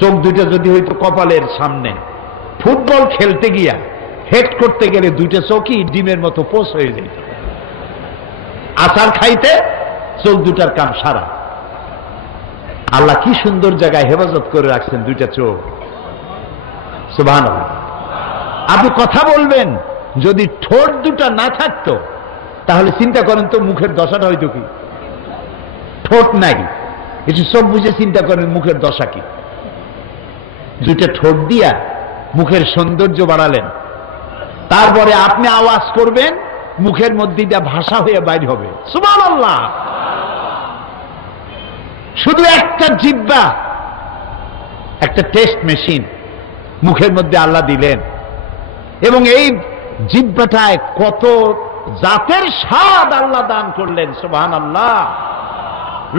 চোখ দুইটা যদি হইতো কপালের সামনে, ফুটবল খেলতে গিয়া হেড করতে গেলে দুইটা চোখই ডিমের মতো পোষ হয়ে যেত। আচার খাইতে চোখ দুটার কাম সারা। আল্লাহ কি সুন্দর জায়গায় হেফাজত করে রাখছেন দুইটা চোখ। সুবহানাল্লাহ। আপনি কথা বলবেন, যদি ঠোঁট দুটা না থাকতো তাহলে চিন্তা করেন তো মুখের দশাটা হয়তো কি। ঠোঁট নাই, একটু সব বুঝে চিন্তা করেন মুখের দশা কি। দুইটা ঠোঁট দিয়া মুখের সৌন্দর্য বাড়ালেন, তারপরে আপনি আওয়াজ করবেন, মুখের মধ্যে দিয়ে ভাষা হয়ে বাইর হবে। সুবহানাল্লাহ। শুধু একটা জিহ্বা, একটা টেস্ট মেশিন মুখের মধ্যে আল্লাহ দিলেন, এবং এই জিহ্বাটায় কত জাতের স্বাদ আল্লাহ দান করলেন। সুবহানাল্লাহ।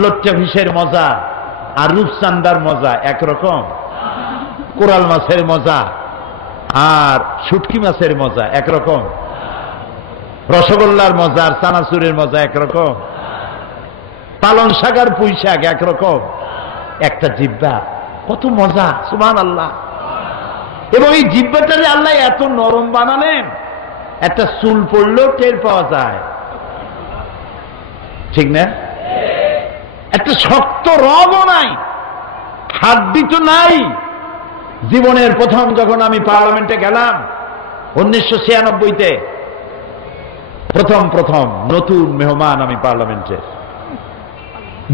লট্টা ফিশের মজা আর রূপচান্দার মজা একরকম, কোরাল মাছের মজা আর শুটকি মাছের মজা একরকম, রসগোল্লার মজা আর চানাচুরের মজা একরকম, পালং শাক আর পুঁই শাক একরকম। একটা জিহ্বা, কত মজা। সুবহানাল্লাহ। এবং এই জিহ্বাটারে আল্লাহ এত নরম বানালেন, একটা চুল পড়লেও টের পাওয়া যায়, ঠিক না? একটা শক্ত রগও নাই, হাড্ডি তো নাই। জীবনের প্রথম যখন আমি পার্লামেন্টে গেলাম 1996-তে, প্রথম নতুন মেহমান আমি পার্লামেন্টে,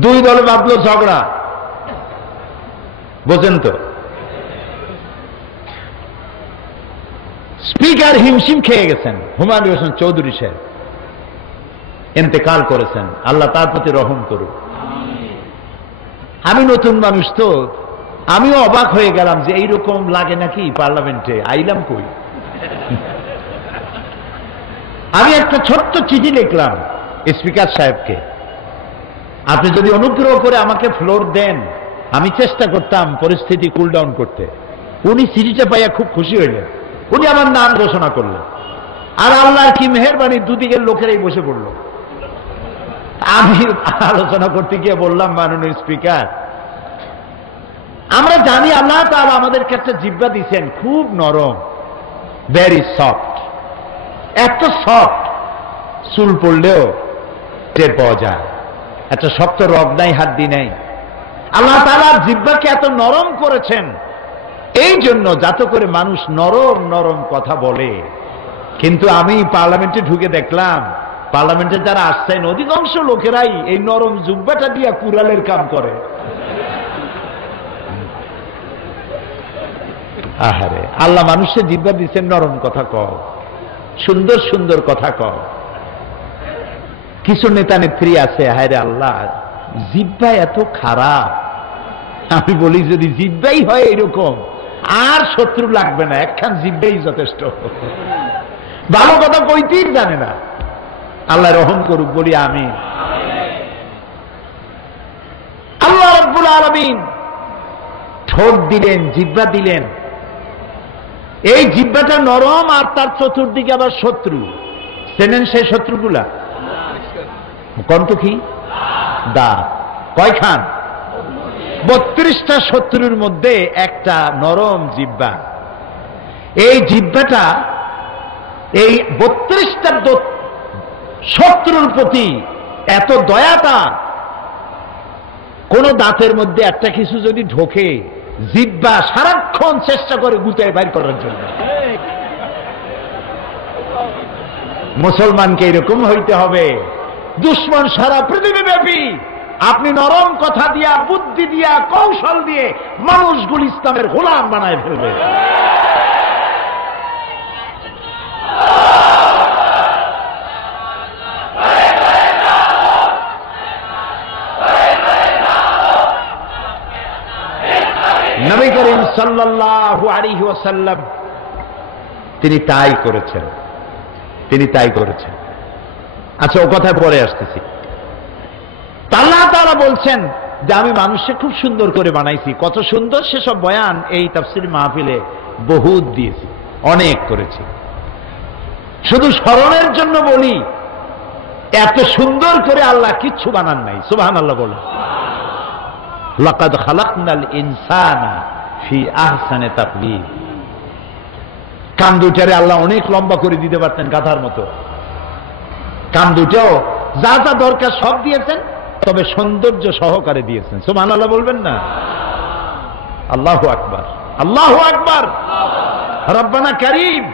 দুই দলে বাঁধলো ঝগড়া, বোঝেন তো? স্পিকার হিমশিম খেয়ে গেছেন, হুমায়ুন হোসেন চৌধুরী সাহেব ইন্তেকাল করেছেন, আল্লাহ তার প্রতি রহম করুক। আমি নতুন মানুষ তো, আমিও অবাক হয়ে গেলাম যে এইরকম লাগে নাকি পার্লামেন্টে, আইলাম কই। আমি একটা ছোট্ট চিঠি লিখলাম স্পিকার সাহেবকে, আপনি যদি অনুগ্রহ করে আমাকে ফ্লোর দেন, আমি চেষ্টা করতাম পরিস্থিতি কুল ডাউন করতে। উনি চিঠিটা পাইয়া খুব খুশি হইলেন, উনি আমার নাম ঘোষণা করলেন, আর আল্লাহর কি মেহেরবানি, দুদিকের লোকেরাই বসে পড়ল। আমি আলোচনা করতে গিয়ে বললাম, মাননীয় স্পিকার, আমরা জানি আল্লাহ তাআলা আমাদেরকে একটা জিহ্বা দিচ্ছেন, খুব নরম, ভেরি সফট, এত সফট চুল পড়লেও টের পাওয়া যায়, একটা শক্ত রগ নাই, হাড্ডি নাই। আল্লাহ তাআলা জিহ্বাকে এত নরম করেছেন এই জন্য যাতে করে মানুষ নরম নরম কথা বলে। কিন্তু আমি পার্লামেন্টে ঢুকে দেখলাম, পার্লামেন্টে যারা আসছেন অধিকাংশ লোকেরাই এই নরম জিহ্বাটা দিয়া কুড়ালের কাম করে। আহারে, আল্লাহ মানুষের জিহ্বা দিচ্ছেন, নরম কথা কও, সুন্দর সুন্দর কথা কও। কিছু নেতা নেত্রী আছে, হায় রে আল্লাহ, জিহ্বা এত খারাপ। আমি বলি, যদি জিহ্বাই হয় এরকম, আর শত্রু লাগবে না, একখান জিহ্বাই যথেষ্ট। ভালো কথা কইতেই জানে না, আল্লাহ রহম করুক, বলি আমিন। আল্লাহ রাব্বুল আলামিন ঠোঁট দিলেন, জিহ্বা দিলেন, এই জিহ্বাটা নরম, আর তার চতুর্দিকে আবার শত্রু। চেনেন সেই শত্রুগুলা? কন্ত কি? দাঁত। কয়খান? 32টা শত্রুর মধ্যে একটা নরম জিহ্বা। এই জিহ্বাটা এই 32টা শত্রুর প্রতি এত দয়াটা, কোন দাঁতের মধ্যে একটা কিছু যদি ঢোকে, জিহ্বা সারাক্ষণ চেষ্টা করে গুতায় বাইর করার জন্য। মুসলমানকে এরকম হইতে হবে। দুশ্মন সারা পৃথিবীব্যাপী আপনি নরম কথা দিয়া, বুদ্ধি দিয়া, কৌশল দিয়ে মানুষগুলো ইসলামের গোলাম বানায় ফেলবে। নবী করিম সাল্লাল্লাহু আলাইহি ওয়াসাল্লাম তিনি তাই করেছেন, তিনি তাই করেছেন। আচ্ছা, ও কথায় পরে আসতেছি। আল্লাহ তাআলা বলছেন, যে আমি মানুষকে খুব সুন্দর করে বানাইছি। কত সুন্দর সেসব বয়ান এই তাফসীর মাহফিলে বহুত দিয়েছি, অনেক করেছি। শুধু স্মরণের জন্য বলি, এত সুন্দর করে আল্লাহ কিচ্ছু বানান নাই। সুবহানাল্লাহ বলেন। লাকাদ খালাকনাল ইনসানা ফি আহসানি তাকওয়িম। কান দুটারে আল্লাহ অনেক লম্বা করে দিতে পারতেন, গাধার মতো। কান দুটাও যা যা দরকার সব দিয়েছেন, তবে সৌন্দর্য সহকারে দিয়েছেন। সুবহানাল্লাহ বলবেন না? আল্লাহু আকবার, আল্লাহু আকবার, রব্বানা কারীম।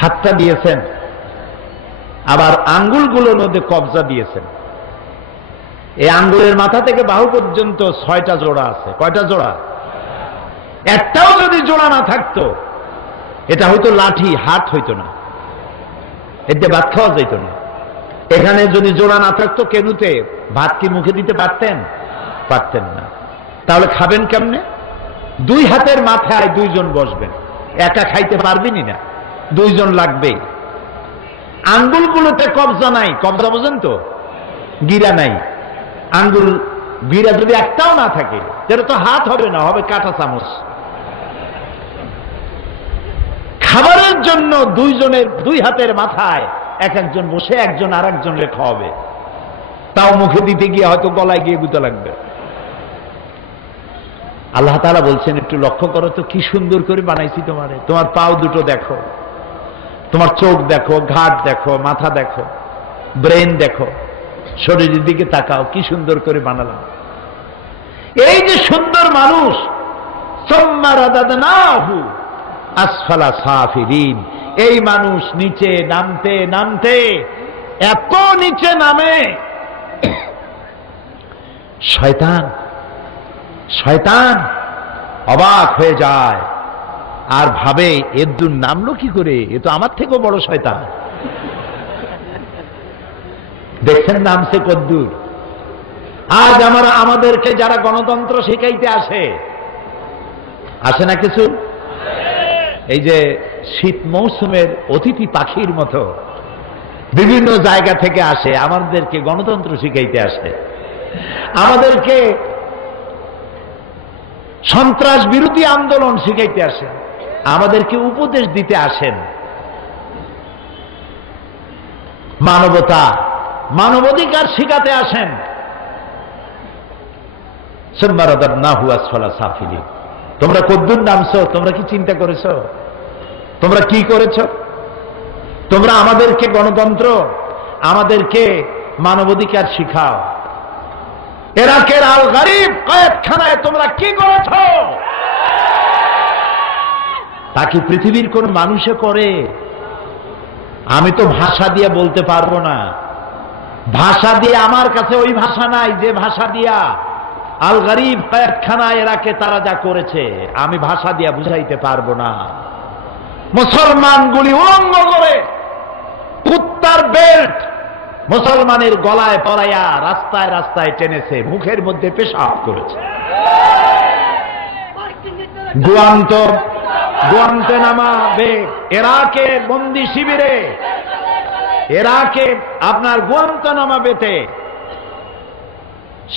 হাতটা দিয়েছেন, আবার আঙ্গুলগুলোর মধ্যে কবজা দিয়েছেন। এই আঙ্গুলের মাথা থেকে বাহু পর্যন্ত 6টা জোড়া আছে। কয়টা জোড়া? একটাও যদি জোড়া না থাকতো, এটা হয়তো লাঠি, হাত হইতো না, এতে ভাত খাওয়া যেত না। এখানে যদি জোড়া না থাকতো, কেনুতে ভাত কি মুখে দিতে পারতেন? পারতেন না। তাহলে খাবেন কেমনে? 2 হাতের মাথায় 2 জন বসবেন, একা খাইতে পারবেনই না, 2 জন লাগবেই। আঙ্গুলগুলোতে কবজা নাই, কবজা বোঝেন তো? গিরা নাই। আঙ্গুল গিরা যদি একটাও না থাকে, তাহলে তো হাত হবে না, হবে কাঁটা চামচ। খাবারের জন্য 2 জনের 2 হাতের মাথায় এক একজন বসে একজন আর একজনকে খাওয়াবে, তাও মুখে দিতে গিয়ে হয়তো গলায় গিয়ে গুঁতো লাগবে। আল্লাহ তাআলা বলছেন, একটু লক্ষ্য করো তো, কি সুন্দর করে বানাইছি তোমারে। তোমার পাও দুটো দেখো, তোমার চোখ দেখো, ঘাট দেখো, মাথা দেখো, ব্রেন দেখো, শরীরের দিকে তাকাও, কি সুন্দর করে বানালাম। এই যে সুন্দর মানুষ, সুম্মা রাদাদনাহু আসফালা সাফিলিন, এই মানুষ নিচে নামতে নামতে এত নিচে নামে, শয়তান অবাক হয়ে যায় আর ভাবে, এদ্দুর নামলো কি করে? এ তো আমার থেকেও বড় শয়তান। দেখছেন নামছে কদ্দুর। আজ আমাদেরকে যারা গণতন্ত্র শিখাইতে আসে না কিছু, এই যে শীত মৌসুমের অতিথি পাখির মতো বিভিন্ন জায়গা থেকে আসে, আমাদেরকে গণতন্ত্র শিখাইতে আসে, আমাদেরকে সন্ত্রাস বিরোধী আন্দোলন শিখাইতে আসেন, আমাদেরকে উপদেশ দিতে আসেন, মানবতা, মানবাধিকার শিখাতে আসেন। সুম্মা রাদাদনাহু আসফালা সাফিলিন। তোমরা কদ্দুর নামছো? তোমরা কি চিন্তা করেছো? তোমরা কি করেছো? তোমরা আমাদেরকে গণতন্ত্র, আমাদেরকে মানবাধিকার শিখাও। ইরাকের আল গরিব কয়েদখানায় তোমরা কি করেছ? তা কি পৃথিবীর কোন মানুষে করে? আমি তো ভাষা দিয়ে বলতে পারবো না। ভাষা দিয়ে আমার কাছে ওই ভাষা নাই যে ভাষা দিয়া আল গরিব কয়েদখানায় ইরাকে তারা যা করেছে, আমি ভাষা দিয়া বুঝাইতে পারবো না। মুসলমানগুলি উলঙ্গ করে কুত্তার বেল্ট মুসলমানের গলায় পরাইয়া রাস্তায় রাস্তায় টেনেছে, মুখের মধ্যে পেশাব করেছে। গুয়ান্তানামো বে, ইরাকের বন্দি শিবিরে, ইরাকে আপনার গুয়ান্তানামো বেতে,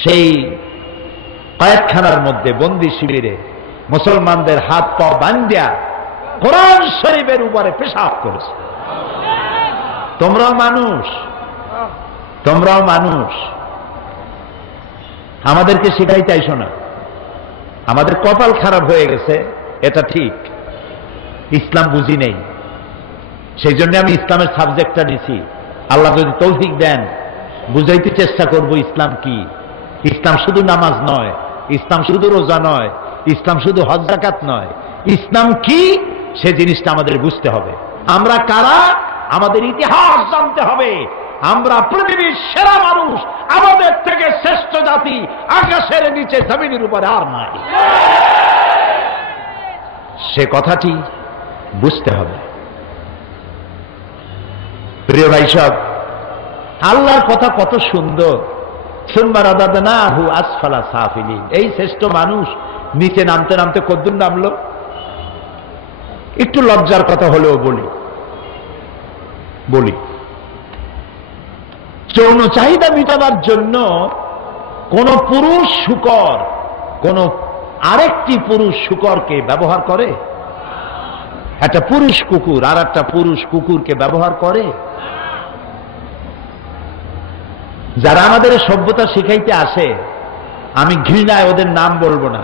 সেই কয়েকখানার মধ্যে বন্দি শিবিরে মুসলমানদের হাত পা বান্ধিয়া কোরআন শরীফের উপরে পেশাব করেছে। তোমরাও মানুষ, তোমরাও মানুষ। আমাদেরকে শিখাইতে আইসো না। আমাদের কপাল খারাপ হয়ে গেছে, এটা ঠিক। ইসলাম বুঝি নেই, সেই জন্য আমি ইসলামের সাবজেক্টটা নিছি। আল্লাহ যদি তৌফিক দেন, বুঝাইতে চেষ্টা করব ইসলাম কি। ইসলাম শুধু নামাজ নয়, ইসলাম শুধু রোজা নয়, ইসলাম শুধু হজ যাকাত নয়। ইসলাম কি সে জিনিসটা আমাদের বুঝতে হবে। আমরা কারা, আমাদের ইতিহাস জানতে হবে। আমরা পৃথিবীর সেরা মানুষ, আমাদের থেকে শ্রেষ্ঠ জাতি আকাশের নিচে জমিনের উপরে আর নাই। সে কথাটি বুঝতে হবে। প্রিয় ভাই সব, আল্লাহর কথা কত সুন্দর। সুম্মা রাদাদনাহু আসফালা সাফিলিন, এই শ্রেষ্ঠ মানুষ নিচে নামতে নামতে কদ্দুর নামলো। একটু লজ্জার কথা হলেও বলি, যৌন চাহিদা মিটাবার জন্য কোন পুরুষ শূকর কোন আরেকটি পুরুষ শূকরকে ব্যবহার করে? একটা পুরুষ কুকুর আর একটা পুরুষ কুকুরকে ব্যবহার করে? যারা আমাদের সভ্যতা শিখাইতে আসে, আমি ঘৃণায় ওদের নাম বলবো না,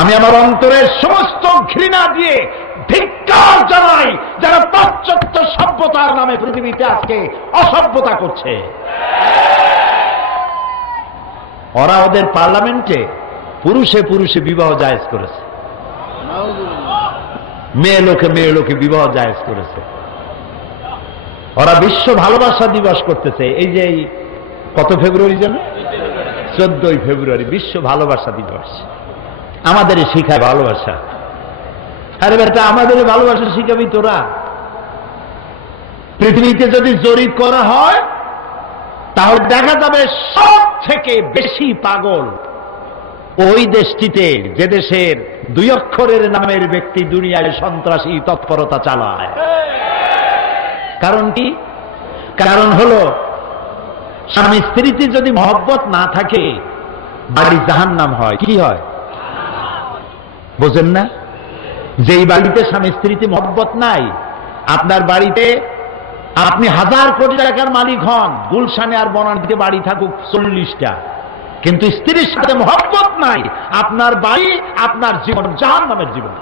আমি আমার অন্তরের সমস্ত ঘৃণা দিয়ে ধিক্কার জানাই যারা পাশ্চাত্য সভ্যতার নামে পৃথিবীতে আজকে অসভ্যতা করছে। ওরা ওদের পার্লামেন্টে পুরুষে পুরুষে বিবাহ জায়েজ করেছে, মেয়ে লোকে বিবাহ জায়েজ করেছে। ওরা বিশ্ব ভালোবাসা দিবস করতেছে। এই যে কত ফেব্রুয়ারি যেন, 14ই ফেব্রুয়ারি বিশ্ব ভালোবাসা দিবস। আমাদের শিখায় ভালোবাসা। আরে বেটা, আমাদের ভালোবাসা শিখাবি তোরা? পৃথিবীতে যদি জরিপ করা হয় তাহলে দেখা যাবে সব থেকে বেশি পাগল ওই দেশটিতে যে দেশের 2 অক্ষরের নামের ব্যক্তি দুনিয়ায় সন্ত্রাসী তৎপরতা চালায়। কারণ কি? কারণ হলো স্বামী স্ত্রীতে যদি মহব্বত না থাকে বাড়ি জাহান্নাম হয়। কি হয় বোঝেন না? যেই বাড়িতে স্বামী স্ত্রীতে মহব্বত নাই, আপনার বাড়িতে আপনি 1000 কোটি টাকার মালিক হন, গুলশানে আর বনানীতে বাড়ি থাকুক 40টা, কিন্তু স্ত্রীর সাথে মহব্বত নাই, আপনার বাড়ি আপনার জীবন জাহান্নামের জীবন।